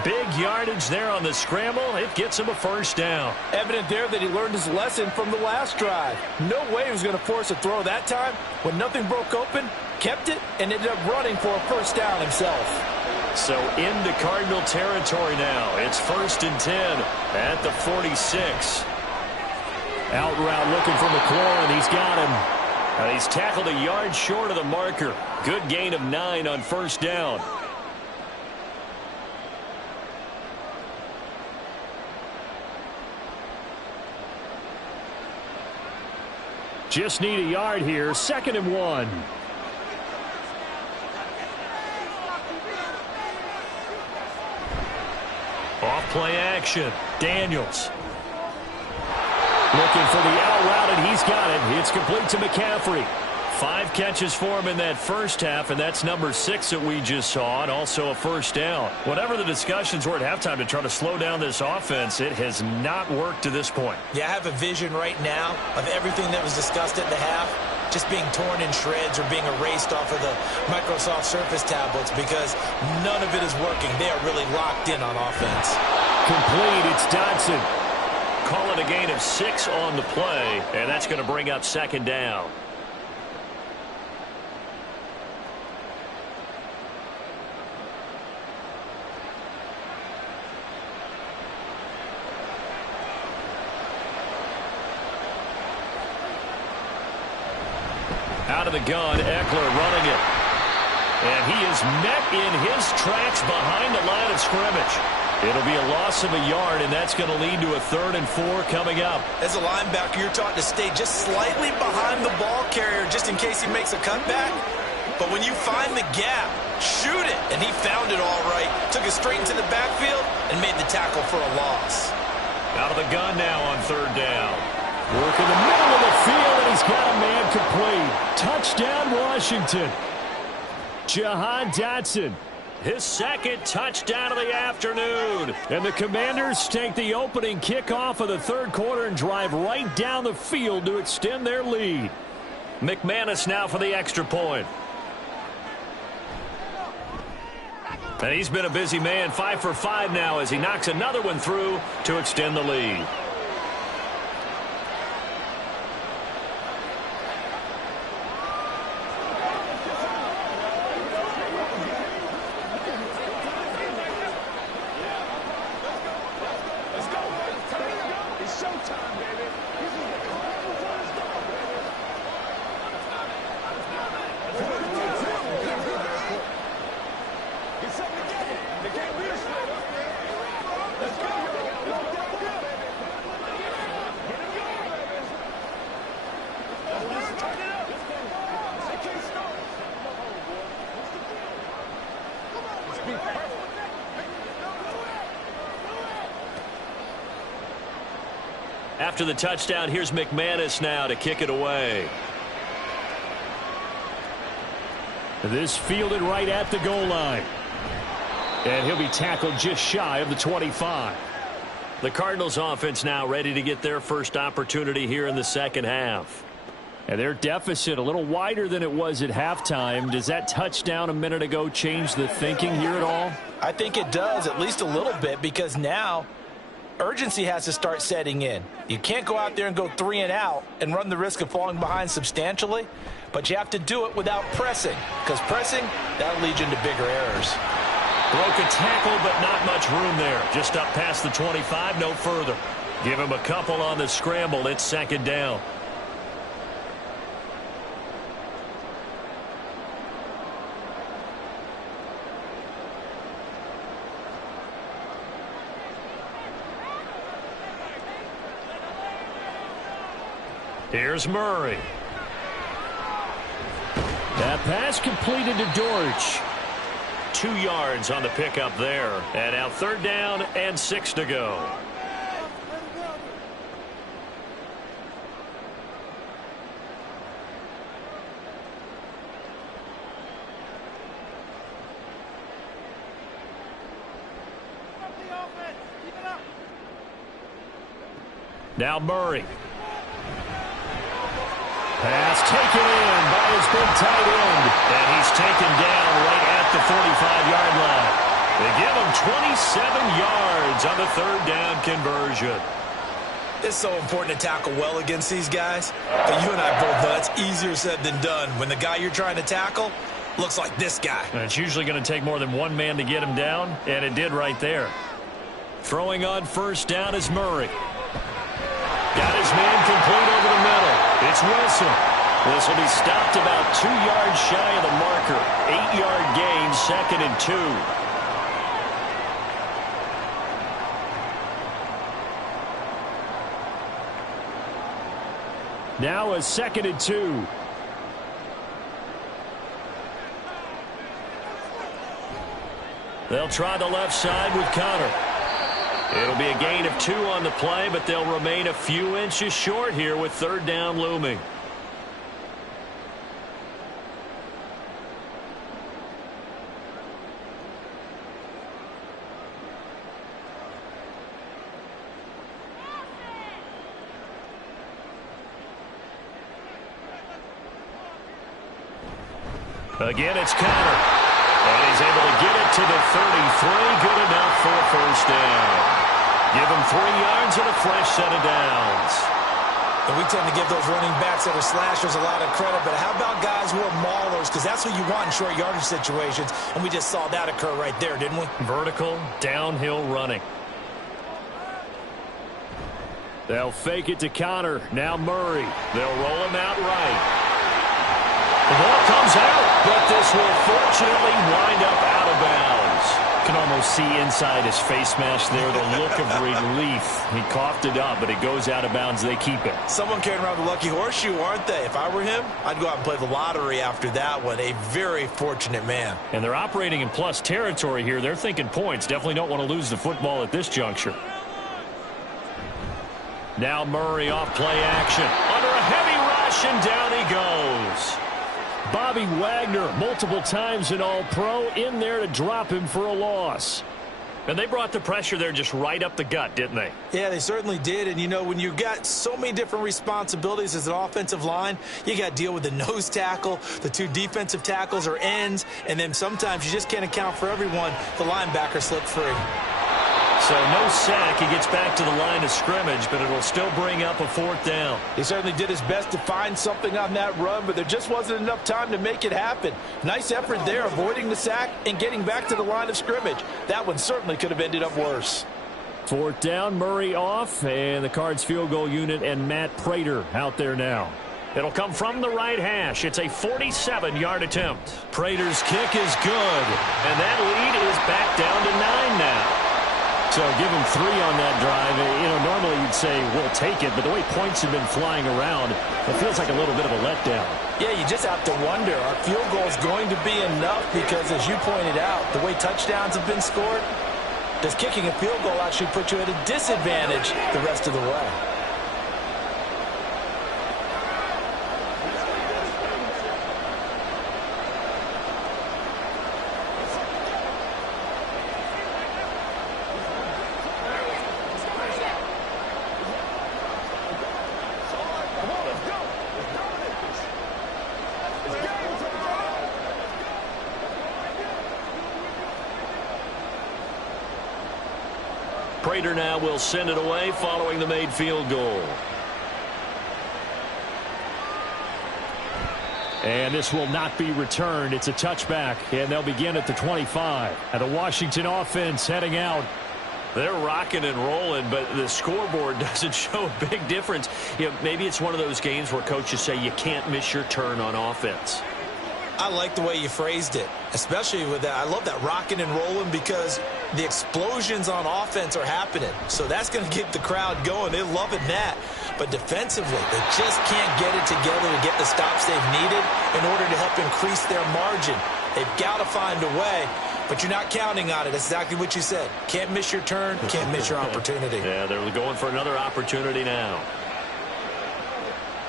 Big yardage there on the scramble. It gets him a first down. Evident there that he learned his lesson from the last drive. No way he was going to force a throw that time. When nothing broke open, kept it, and ended up running for a first down himself. So into Cardinal territory now. It's 1st and 10 at the 46. Out route looking for McLaurin. He's got him. He's tackled a yard short of the marker. Good gain of 9 on first down. Just need a yard here. 2nd and 1. Off play action. Daniels. Looking for the out route, and he's got it. It's complete to McCaffrey. 5 catches for him in that first half, and that's number 6 that we just saw, and also a first down. Whatever the discussions were at halftime to try to slow down this offense, it has not worked to this point. Yeah, I have a vision right now of everything that was discussed at the half just being torn in shreds or being erased off of the Microsoft Surface tablets because none of it is working. They are really locked in on offense. Complete. It's Dodson. Call it a gain of 6 on the play, and that's going to bring up 2nd down. Out of the gun, Eckler running it. And he is met in his tracks behind the line of scrimmage. It'll be a loss of a yard, and that's going to lead to a 3rd and 4 coming up. As a linebacker, you're taught to stay just slightly behind the ball carrier just in case he makes a cutback. But when you find the gap, shoot it. And he found it all right. Took it straight into the backfield and made the tackle for a loss. Out of the gun now on 3rd down. Work in the middle of the field, and he's got a man complete. Touchdown, Washington. Jahan Dotson, his 2nd touchdown of the afternoon. And the Commanders take the opening kickoff of the 3rd quarter and drive right down the field to extend their lead. McManus now for the extra point. And he's been a busy man, 5 for 5 now as he knocks another one through to extend the lead. After the touchdown, here's McManus now to kick it away. This fielded right at the goal line. And he'll be tackled just shy of the 25. The Cardinals offense now ready to get their first opportunity here in the second half. And their deficit a little wider than it was at halftime. Does that touchdown a minute ago change the thinking here at all? I think it does, at least a little bit, because now urgency has to start setting in. You can't go out there and go 3 and out and run the risk of falling behind substantially, but you have to do it without pressing, because pressing, that'll lead you into bigger errors. Broke a tackle, but not much room there. Just up past the 25, no further. Give him a couple on the scramble. It's 2nd down. Here's Murray. That pass completed to Dortch. 2 yards on the pickup there. And now 3rd down and 6 to go. Now Murray. Pass taken in by his big tight end. And he's taken down right at the 45-yard line. They give him 27 yards on the third down conversion. It's so important to tackle well against these guys. But you and I both know that's easier said than done when the guy you're trying to tackle looks like this guy. And it's usually going to take more than one man to get him down, and it did right there. Throwing on first down is Murray. Got his man complete over the middle. It's Wilson. This will be stopped about 2 yards shy of the marker. 8-yard gain, 2nd and 2. Now a 2nd and 2. They'll try the left side with Connor. It'll be a gain of 2 on the play, but they'll remain a few inches short here with third down looming. Again, it's Connor. And he's able to get it to the 33. Good enough for a first down. Give him 3 yards and a fresh set of downs. And we tend to give those running backs that are slashers a lot of credit, but how about guys who are maulers? Because that's what you want in short yardage situations, and we just saw that occur right there, didn't we? Vertical, downhill running. They'll fake it to Connor. Now Murray. They'll roll him out right. The ball comes out, but this will fortunately wind up out of bounds. You can almost see inside his face mask there the look of relief. He coughed it up, but it goes out of bounds. They keep it. Someone carrying around the lucky horseshoe, aren't they? If I were him, I'd go out and play the lottery after that one. A very fortunate man. And they're operating in plus territory here. They're thinking points. Definitely don't want to lose the football at this juncture. Now Murray off play action. Under a heavy rush, and down he goes. Bobby Wagner, multiple times an All-Pro, in there to drop him for a loss. And they brought the pressure there just right up the gut, didn't they? Yeah, they certainly did. And, you know, when you've got so many different responsibilities as an offensive line, you got to deal with the nose tackle, the 2 defensive tackles or ends, and then sometimes you just can't account for everyone. The linebacker slipped free. So no sack. He gets back to the line of scrimmage, but it'll still bring up a 4th down. He certainly did his best to find something on that run, but there just wasn't enough time to make it happen. Nice effort there, avoiding the sack and getting back to the line of scrimmage. That one certainly could have ended up worse. 4th down, Murray off, and the Cards field goal unit and Matt Prater out there now. It'll come from the right hash. It's a 47-yard attempt. Prater's kick is good, and that lead is back down to 9 now. So give him 3 on that drive. You know, normally you'd say we'll take it, but the way points have been flying around, it feels like a little bit of a letdown. Yeah, you just have to wonder, are field goals going to be enough? Because as you pointed out, the way touchdowns have been scored, does kicking a field goal actually put you at a disadvantage the rest of the way? Prater now will send it away following the made field goal. And this will not be returned. It's a touchback, and they'll begin at the 25. And the Washington offense heading out. They're rocking and rolling, but the scoreboard doesn't show a big difference. You know, maybe it's one of those games where coaches say you can't miss your turn on offense. I like the way you phrased it, especially with that. I love that rocking and rolling because the explosions on offense are happening. So that's going to get the crowd going. They're loving that. But defensively, they just can't get it together to get the stops they've needed in order to help increase their margin. They've got to find a way, but you're not counting on it. That's exactly what you said. Can't miss your turn, can't miss your opportunity. Yeah, they're going for another opportunity now.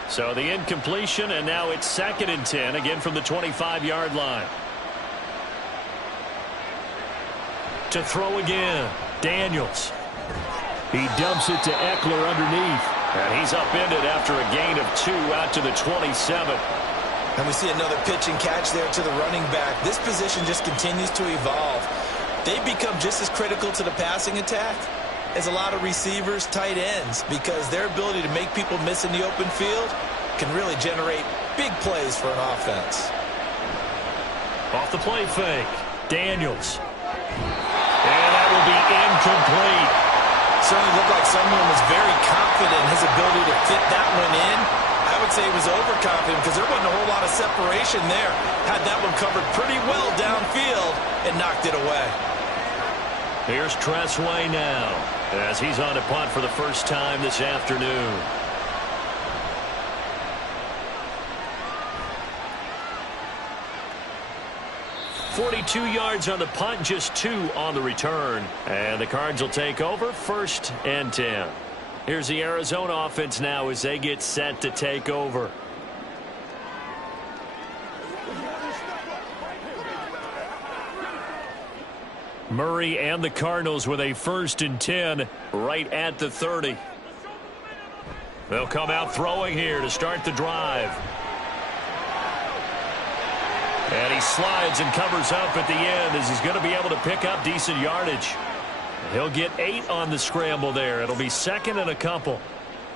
So the incompletion, and now it's 2nd and 10, again from the 25-yard line. To throw again, Daniels. He dumps it to Eckler underneath, and he's upended after a gain of 2 out to the 27. And we see another pitch and catch there to the running back. This position just continues to evolve. They become just as critical to the passing attack as a lot of receivers, tight ends, because their ability to make people miss in the open field can really generate big plays for an offense. Off the play fake, Daniels. And that will be incomplete. Certainly looked like someone was very confident in his ability to fit that one in. I would say he was overconfident because there wasn't a whole lot of separation there. Had that one covered pretty well downfield and knocked it away. Here's Tressway now as he's on to punt for the first time this afternoon. .42 yards on the punt, just 2 on the return. And the Cards will take over, 1st and 10. Here's the Arizona offense now as they get set to take over. Murray and the Cardinals with a 1st and 10 right at the 30. They'll come out throwing here to start the drive. And he slides and covers up at the end as he's going to be able to pick up decent yardage. He'll get 8 on the scramble there. It'll be 2nd and a couple.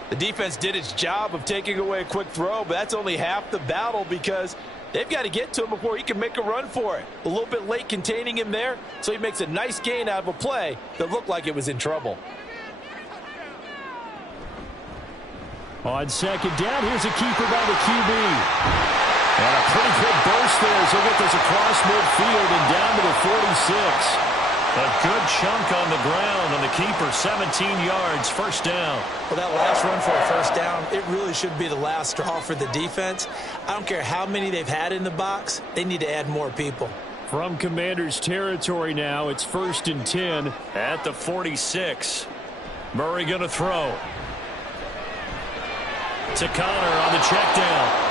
The defense did its job of taking away a quick throw, but that's only half the battle because they've got to get to him before he can make a run for it. A little bit late containing him there, so he makes a nice gain out of a play that looked like it was in trouble. On 2nd down, here's a keeper by the QB. And a pretty good burst there as he'll get this across midfield and down to the 46. A good chunk on the ground on the keeper, 17 yards, 1st down. Well, that last run for a 1st down, it really should be the last straw for the defense. I don't care how many they've had in the box. They need to add more people. From Commander's territory now, it's 1st and 10 at the 46. Murray going to throw. To Connor on the check down.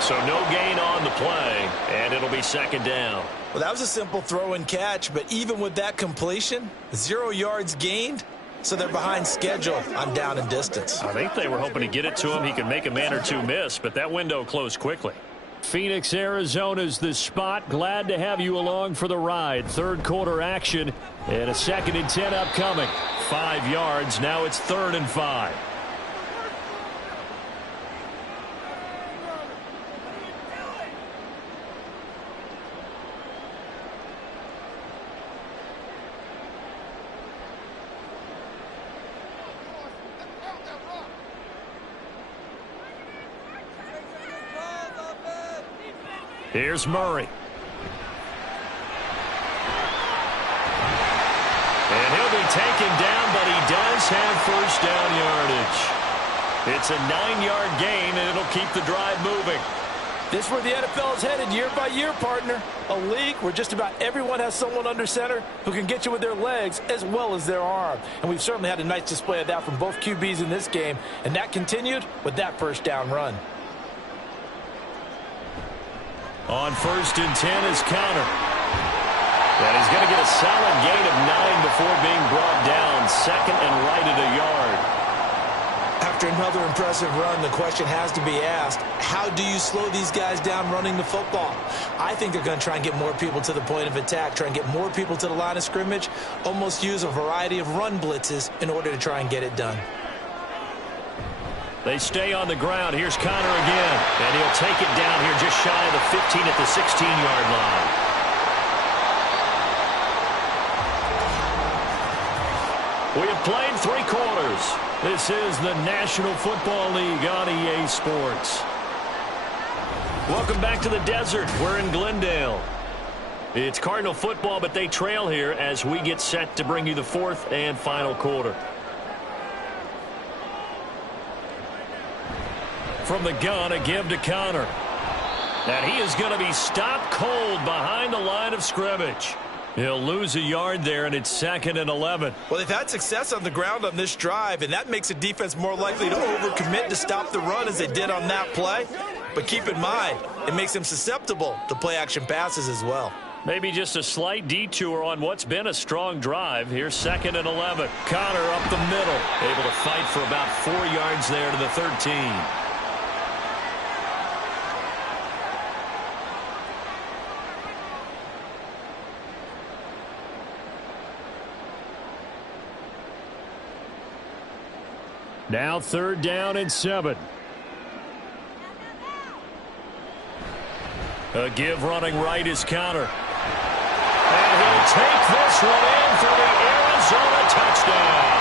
So no gain on the play, and it'll be 2nd down. Well, that was a simple throw and catch, but even with that completion, 0 yards gained, so they're behind schedule on down and distance. I think they were hoping to get it to him. He could make a man or 2 miss, but that window closed quickly. Phoenix, Arizona's the spot. Glad to have you along for the ride. 3rd quarter action, and a 2nd and 10 upcoming. 5 yards, now it's 3rd and 5. Here's Murray. And he'll be taken down, but he does have 1st down yardage. It's a 9-yard gain, and it'll keep the drive moving. This is where the NFL is headed year by year, partner. A league where just about everyone has someone under center who can get you with their legs as well as their arm. And we've certainly had a nice display of that from both QBs in this game, and that continued with that 1st down run. On 1st and 10 is Connor. And he's going to get a solid gain of 9 before being brought down. 2nd and right at a yard. After another impressive run, the question has to be asked, how do you slow these guys down running the football? I think they're going to try and get more people to the point of attack, try and get more people to the line of scrimmage, almost use a variety of run blitzes in order to try and get it done. They stay on the ground. Here's Connor again. And he'll take it down here just shy of the 15 at the 16-yard line. We have played 3 quarters. This is the National Football League on EA Sports. Welcome back to the desert. We're in Glendale. It's Cardinal football, but they trail here as we get set to bring you the 4th and final quarter. From the gun, a give to Connor. And he is going to be stopped cold behind the line of scrimmage. He'll lose a yard there, and it's 2nd and 11. Well, they've had success on the ground on this drive, and that makes a defense more likely to overcommit to stop the run as they did on that play. But keep in mind, it makes them susceptible to play-action passes as well. Maybe just a slight detour on what's been a strong drive. Here's 2nd and 11. Connor up the middle, able to fight for about 4 yards there to the 13. Now 3rd down and 7. A give running right is Counter. And he'll take this one in for the Arizona touchdown.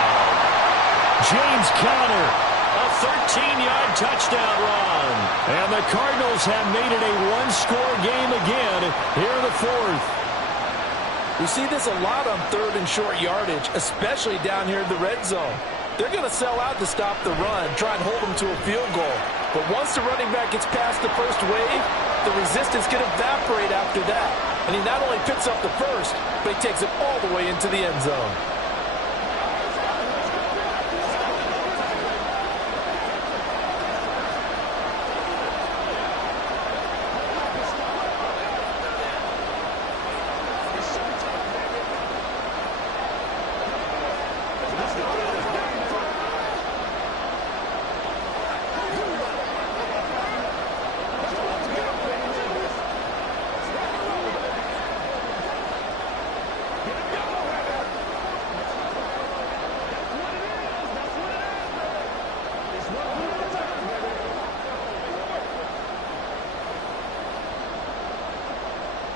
James Conner, a 13-yard touchdown run. And the Cardinals have made it a one-score game again here in the 4th. We see this a lot on 3rd and short yardage, especially down here in the red zone. They're going to sell out to stop the run, try and hold them to a field goal. But once the running back gets past the first wave, the resistance can evaporate after that. And he not only picks up the first, but he takes it all the way into the end zone.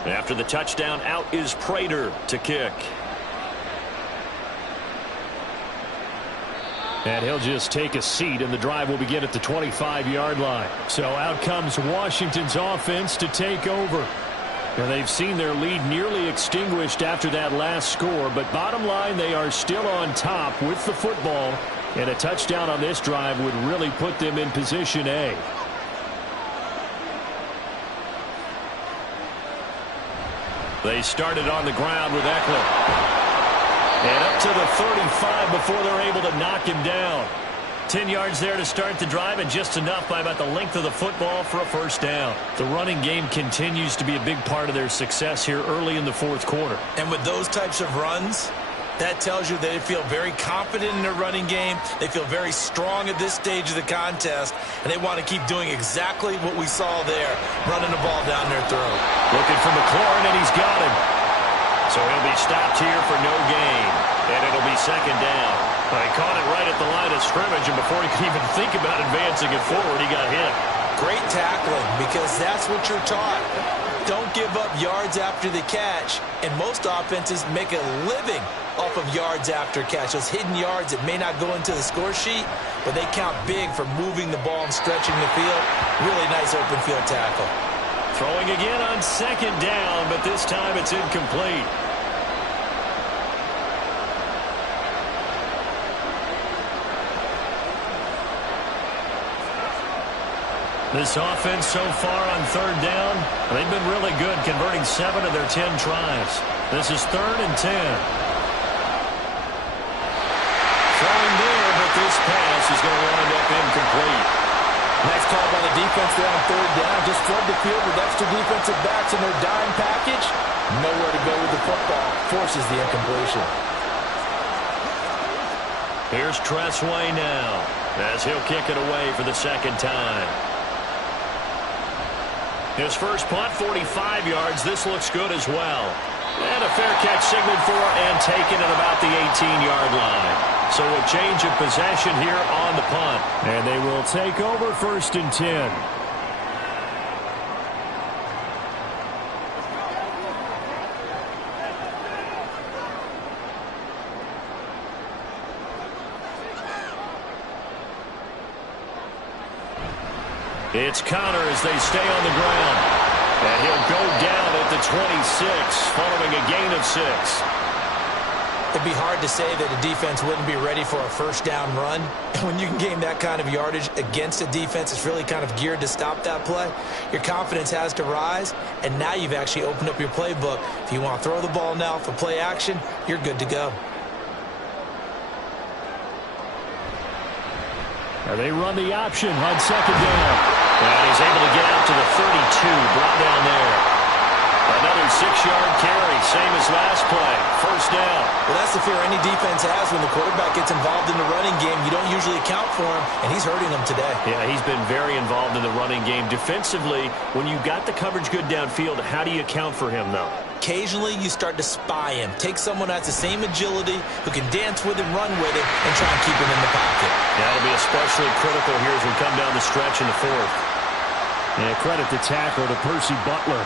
After the touchdown, out is Prater to kick. And he'll just take a seat, and the drive will begin at the 25-yard line. So out comes Washington's offense to take over. And they've seen their lead nearly extinguished after that last score. But bottom line, they are still on top with the football. And a touchdown on this drive would really put them in position A. They started on the ground with Eckler. And up to the 35 before they're able to knock him down. 10 yards there to start the drive, and just enough by about the length of the football for a first down. The running game continues to be a big part of their success here early in the 4th quarter. And with those types of runs, that tells you they feel very confident in their running game. They feel very strong at this stage of the contest, and they want to keep doing exactly what we saw there, running the ball down their throat. Looking for McLaurin, and he's got him. So he'll be stopped here for no gain, and it'll be 2nd down. He caught it right at the line of scrimmage, and before he could even think about advancing it forward, he got hit. Great tackling, because that's what you're taught. Don't give up yards after the catch, and most offenses make a living off of yards after catch. Those hidden yards that may not go into the score sheet, but they count big for moving the ball and stretching the field. Really nice open field tackle. Throwing again on 2nd down, but this time it's incomplete. This offense so far on 3rd down, they've been really good, converting 7 of their 10 tries. This is 3rd and 10. Throwing there, but this pass is going to wind up incomplete. Nice call by the defense there on 3rd down. Just flood the field with extra defensive backs in their dime package. Nowhere to go with the football. Forces the incompletion. Here's Tressway now, as he'll kick it away for the 2nd time. His first punt, 45 yards. This looks good as well. And a fair catch signaled for and taken at about the 18-yard line. So a change of possession here on the punt. And they will take over 1st and 10. It's Conner as they stay on the ground. And he'll go down at the 26, following a gain of 6. It'd be hard to say that a defense wouldn't be ready for a first down run. When you can gain that kind of yardage against a defense that's really kind of geared to stop that play, your confidence has to rise, and now you've actually opened up your playbook. If you want to throw the ball now for play action, you're good to go. And they run the option on 2nd down. And he's able to get out to the 32, brought down there. Another 6-yard carry, same as last play. First down. Well, that's the fear any defense has when the quarterback gets involved in the running game. You don't usually account for him, and he's hurting them today. Yeah, he's been very involved in the running game. Defensively, when you got the coverage good downfield, how do you account for him, though? occasionally you start to spy him. Take someone who has the same agility, who can dance with him, run with him, and try and keep him in the pocket. That'll be especially critical here as we come down the stretch in the fourth. And credit the tackle to Percy Butler.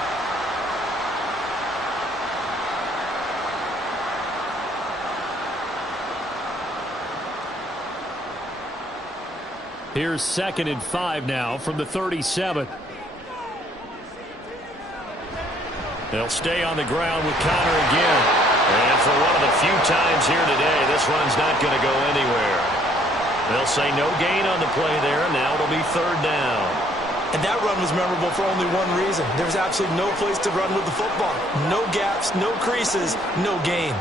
Here's 2nd and 5 now from the 37. They'll stay on the ground with Connor again. And for one of the few times here today, this run's not going to go anywhere. They'll say no gain on the play there, and now it'll be 3rd down. And that run was memorable for only one reason. There's absolutely no place to run with the football. No gaps, no creases, no gain.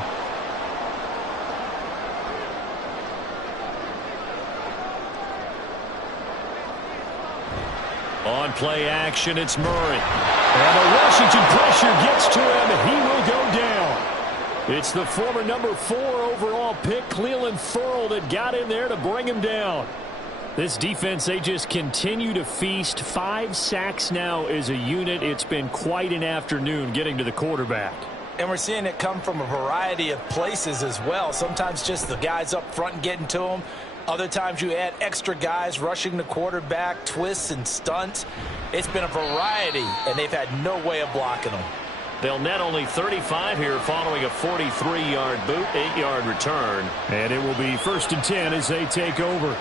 On play action, it's Murray. And the Washington pressure gets to him, and he will go down. It's the former number 4 overall pick, Cleveland Ferrell, that got in there to bring him down. This defense, they just continue to feast. 5 sacks now as a unit. It's been quite an afternoon getting to the quarterback. And we're seeing it come from a variety of places as well. Sometimes just the guys up front getting to him. Other times you add extra guys rushing the quarterback, twists and stunts. It's been a variety, and they've had no way of blocking them. They'll net only 35 here following a 43-yard boot, 8-yard return. And it will be 1st and 10 as they take over.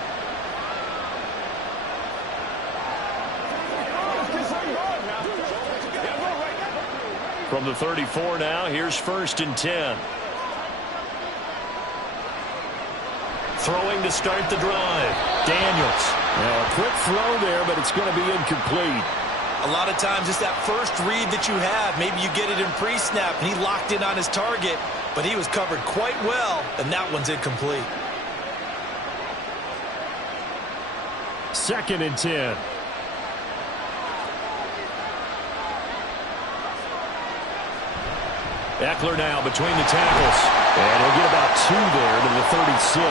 From the 34 now, here's 1st and 10. Throwing to start the drive. Daniels. Now a quick throw there, but it's going to be incomplete. A lot of times it's that first read that you have. Maybe you get it in pre-snap, and he locked in on his target, but he was covered quite well, and that one's incomplete. 2nd and 10. Eckler now between the tackles. And he'll get about 2 there to the 36.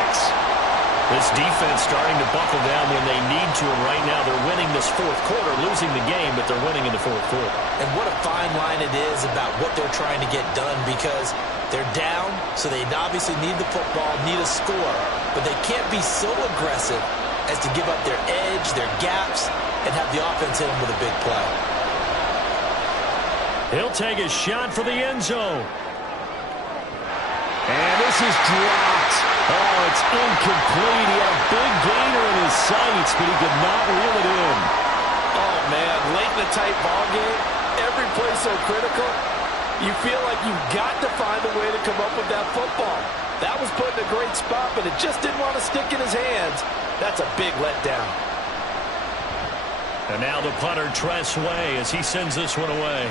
This defense starting to buckle down when they need to, and right now they're winning this 4th quarter, losing the game, but they're winning in the 4th quarter. And what a fine line it is about what they're trying to get done, because they're down, so they obviously need the football, need a score, but they can't be so aggressive as to give up their edge, their gaps, and have the offense hit them with a big play. He'll take a shot for the end zone. And this is dropped. Oh, it's incomplete. He had a big gainer in his sights, but he could not reel it in. Oh, man, late in a tight ball game, every play so critical, you feel like you've got to find a way to come up with that football. That was put in a great spot, but it just didn't want to stick in his hands. That's a big letdown. And now the punter, Tress Way, as he sends this one away.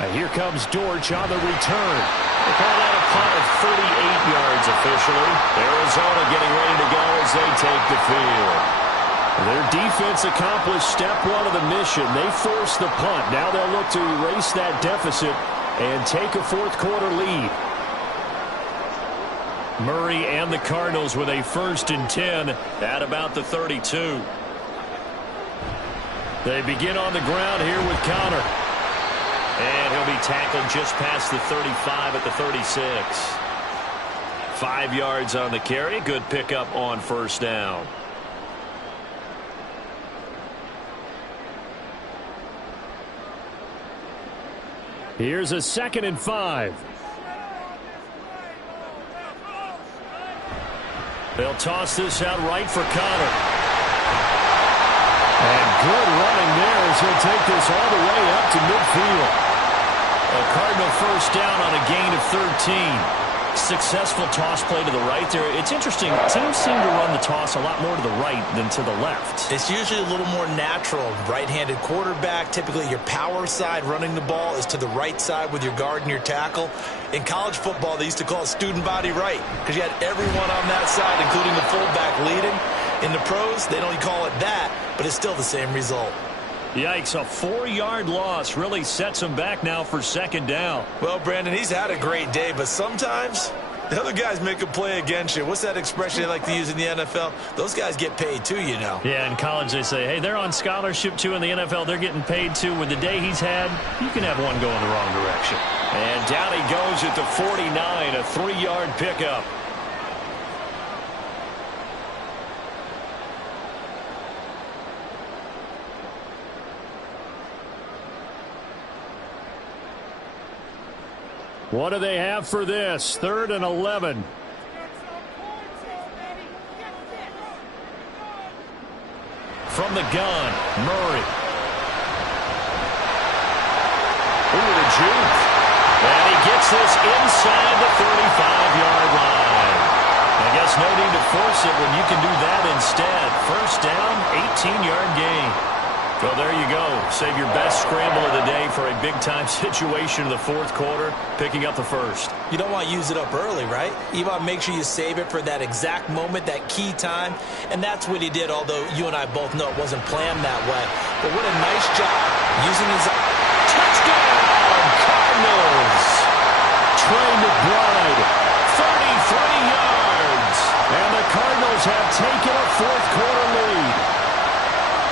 And here comes Dortch on the return. They call that a punt of 38 yards officially. Arizona getting ready to go as they take the field. Their defense accomplished step 1 of the mission. They forced the punt. Now they'll look to erase that deficit and take a 4th quarter lead. Murray and the Cardinals with a 1st and 10 at about the 32. They begin on the ground here with Connor. And he'll be tackled just past the 35 at the 36. 5 yards on the carry. Good pickup on 1st down. Here's a 2nd and 5. They'll toss this out right for Connor. And good running there as he'll take this all the way up to midfield. A Cardinal 1st down on a gain of 13. Successful toss play to the right there. It's interesting. Teams seem to run the toss a lot more to the right than to the left. It's usually a little more natural. Right-handed quarterback, typically your power side running the ball is to the right side with your guard and your tackle. In college football, they used to call it student body right because you had everyone on that side, including the fullback, leading. In the pros, they don't call it that, but it's still the same result. Yikes, a 4-yard loss really sets him back now for 2nd down. Well, Brandon, he's had a great day, but sometimes The other guys make a play against you. What's that expression they like to use in the NFL? Those guys get paid too, you know. Yeah, in college they say, hey, they're on scholarship too. In the NFL, they're getting paid too. With the day he's had, you can have one go in the wrong direction. And down he goes at the 49, a 3-yard pickup. What do they have for this? 3rd and 11. From the gun, Murray. Ooh, the juke. And he gets this inside the 35-yard line. I guess no need to force it when you can do that instead. First down, 18-yard gain. Well, there you go. Save your best scramble of the day for a big-time situation in the 4th quarter, picking up the first. You don't want to use it up early, right? You want to make sure you save it for that exact moment, that key time. And that's what he did, although you and I both know it wasn't planned that way. But what a nice job using his touchdown, Cardinals. Trey McBride, 33 yards. And the Cardinals have taken a 4th quarter lead.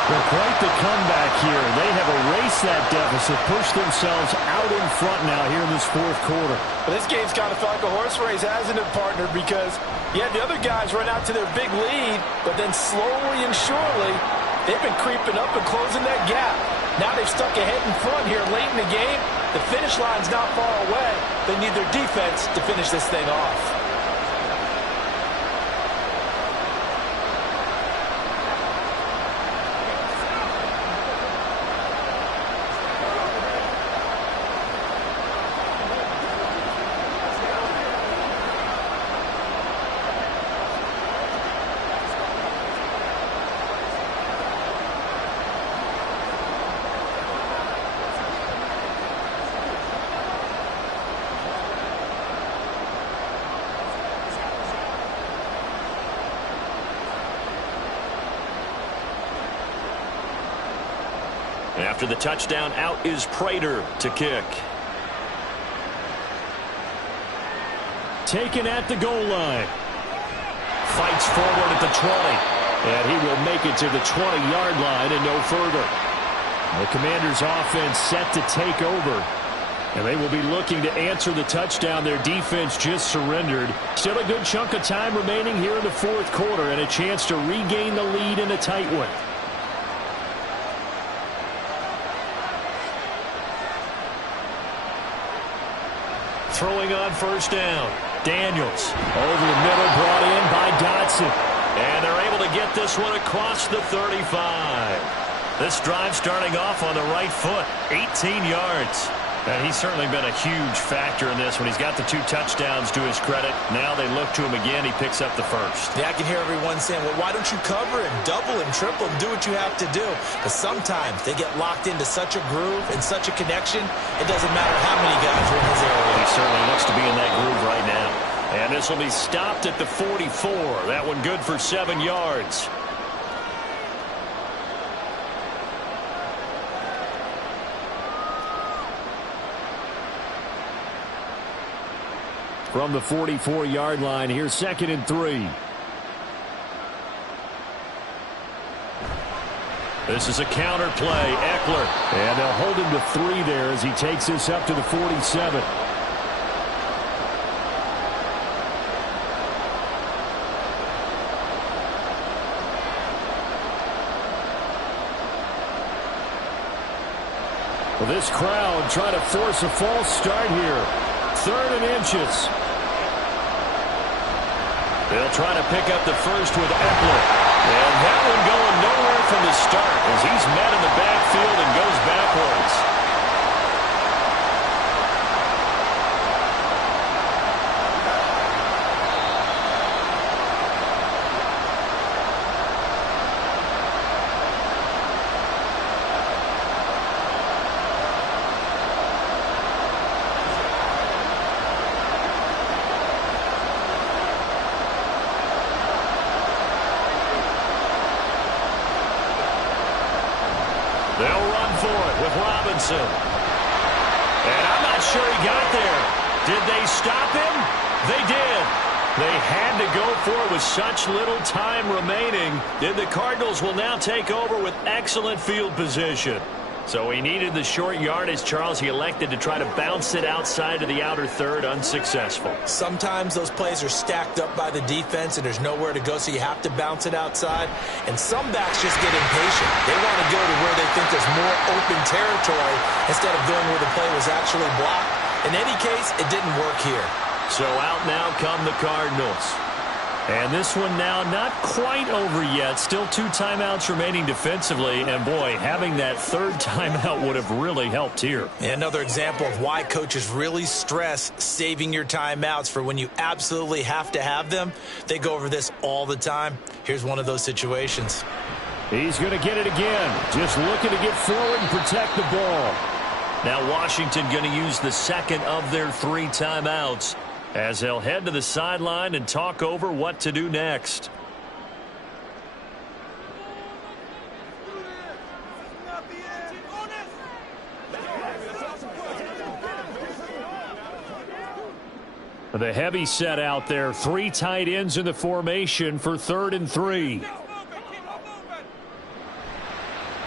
Well, quite the comeback here. They have erased that deficit, pushed themselves out in front now here in this 4th quarter. Well, this game's kind of felt like a horse race, hasn't it, partner? Because, yeah, the other guys run out to their big lead, but then slowly and surely, they've been creeping up and closing that gap. Now they've stuck ahead in front here late in the game. The finish line's not far away. They need their defense to finish this thing off. After the touchdown, out is Prater to kick. Taken at the goal line. Fights forward at the 20. And he will make it to the 20-yard line and no further. The Commanders' offense set to take over. And they will be looking to answer the touchdown their defense just surrendered. Still a good chunk of time remaining here in the 4th quarter and a chance to regain the lead in a tight one. Throwing on first down. Daniels over the middle, brought in by Dotson. And they're able to get this one across the 35. This drive starting off on the right foot, 18 yards. And he's certainly been a huge factor in this when he's got the 2 touchdowns to his credit. Now they look to him again. He picks up the first. Yeah, I can hear everyone saying, well, why don't you cover him, double him, triple him, do what you have to do. But sometimes they get locked into such a groove and such a connection, it doesn't matter how many guys are in his area. He certainly looks to be in that groove right now. And this will be stopped at the 44. That one good for 7 yards. From the 44-yard line, here's 2nd and 3. This is a counter play, Eckler. And they'll hold him to 3 there as he takes this up to the 47. Well, this crowd trying to force a false start here. 3rd and inches. They'll try to pick up the first with Eckler. And that one going nowhere from the start as he's met in the backfield and goes backwards. They'll run for it with Robinson. And I'm not sure he got there. Did they stop him? They did. They had to go for it with such little time remaining. And the Cardinals will now take over with excellent field position. So he needed the short yardage, Charles. He elected to try to bounce it outside of the outer third, unsuccessful. Sometimes those plays are stacked up by the defense and there's nowhere to go, so you have to bounce it outside. And some backs just get impatient. They want to go to where they think there's more open territory instead of going where the play was actually blocked. In any case, it didn't work here. So out now come the Cardinals. And this one now not quite over yet. Still 2 timeouts remaining defensively. And, boy, having that third timeout would have really helped here. And another example of why coaches really stress saving your timeouts for when you absolutely have to have them. They go over this all the time. Here's one of those situations. He's going to get it again. Just looking to get forward and protect the ball. Now Washington going to use the second of their 3 timeouts, as they'll head to the sideline and talk over what to do next. The heavy set out there. 3 tight ends in the formation for 3rd and 3.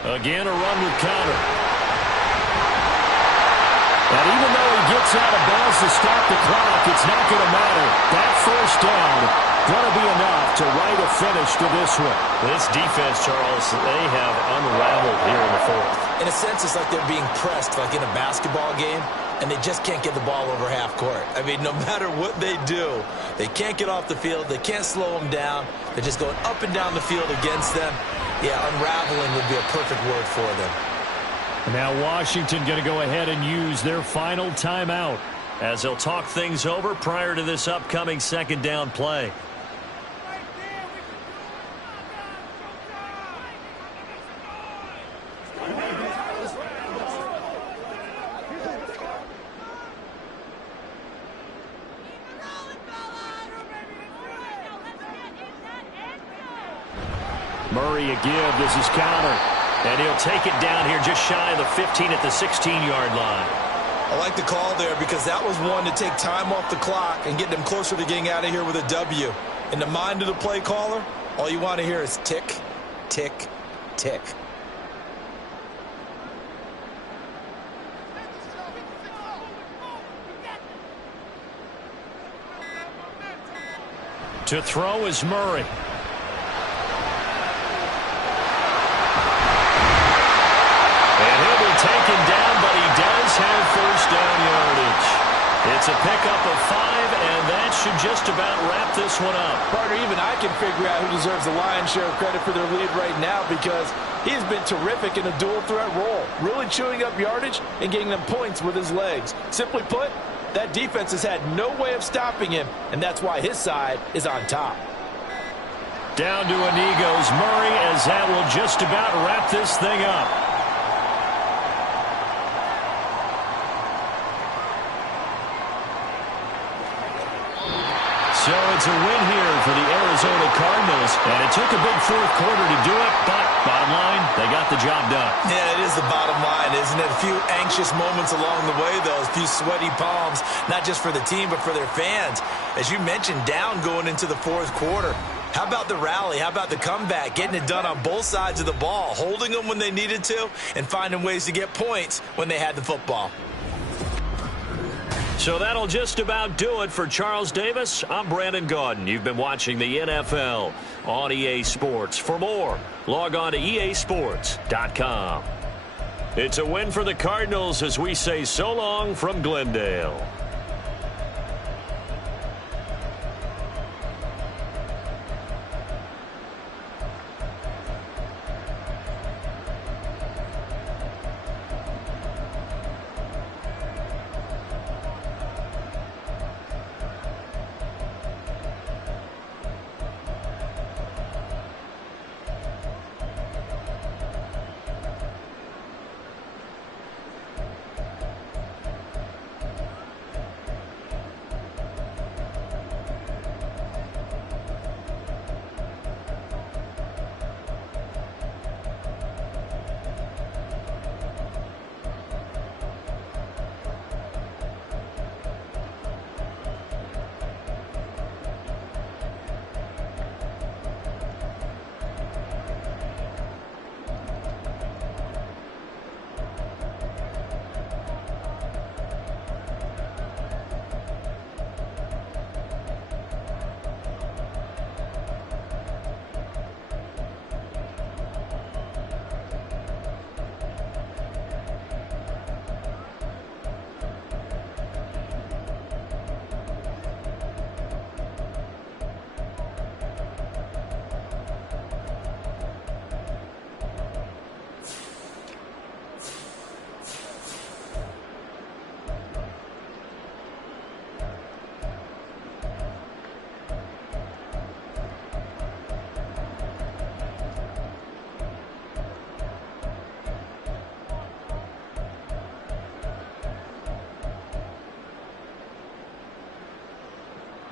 Again, a run with Conner. And even though he gets out of bounds to stop the clock, it's not going to matter. That first down going to be enough to write a finish to this one. This defense, Charles, they have unraveled here in the 4th. In a sense, it's like they're being pressed like in a basketball game, and they just can't get the ball over half court. I mean, no matter what they do, they can't get off the field. They can't slow them down. They're just going up and down the field against them. Yeah, unraveling would be a perfect word for them. Now Washington going to go ahead and use their final timeout as they'll talk things over prior to this upcoming 2nd down play. Murray a give. This is Conner. And he'll take it down here just shy of the 15 at the 16-yard line. I like the call there because that was one to take time off the clock and get them closer to getting out of here with a W. In the mind of the play caller, all you want to hear is tick, tick, tick. To throw is Murray. Taken down, but he does have first down yardage. It's a pickup of 5, and that should just about wrap this one up. Partner, even I can figure out who deserves the lion's share of credit for their lead right now because he has been terrific in a dual threat role, really chewing up yardage and getting them points with his legs. Simply put, that defense has had no way of stopping him, and that's why his side is on top. Down to a knee goes Murray, as that will just about wrap this thing up. So it's a win here for the Arizona Cardinals, and it took a big 4th quarter to do it, but bottom line, they got the job done. Yeah, it is the bottom line, isn't it? A few anxious moments along the way, though, a few sweaty palms, not just for the team, but for their fans. As you mentioned, down going into the 4th quarter. How about the rally? How about the comeback? Getting it done on both sides of the ball, holding them when they needed to, and finding ways to get points when they had the football. So that'll just about do it for Charles Davis. I'm Brandon Gaudin. You've been watching the NFL on EA Sports. For more, log on to easports.com. It's a win for the Cardinals as we say so long from Glendale.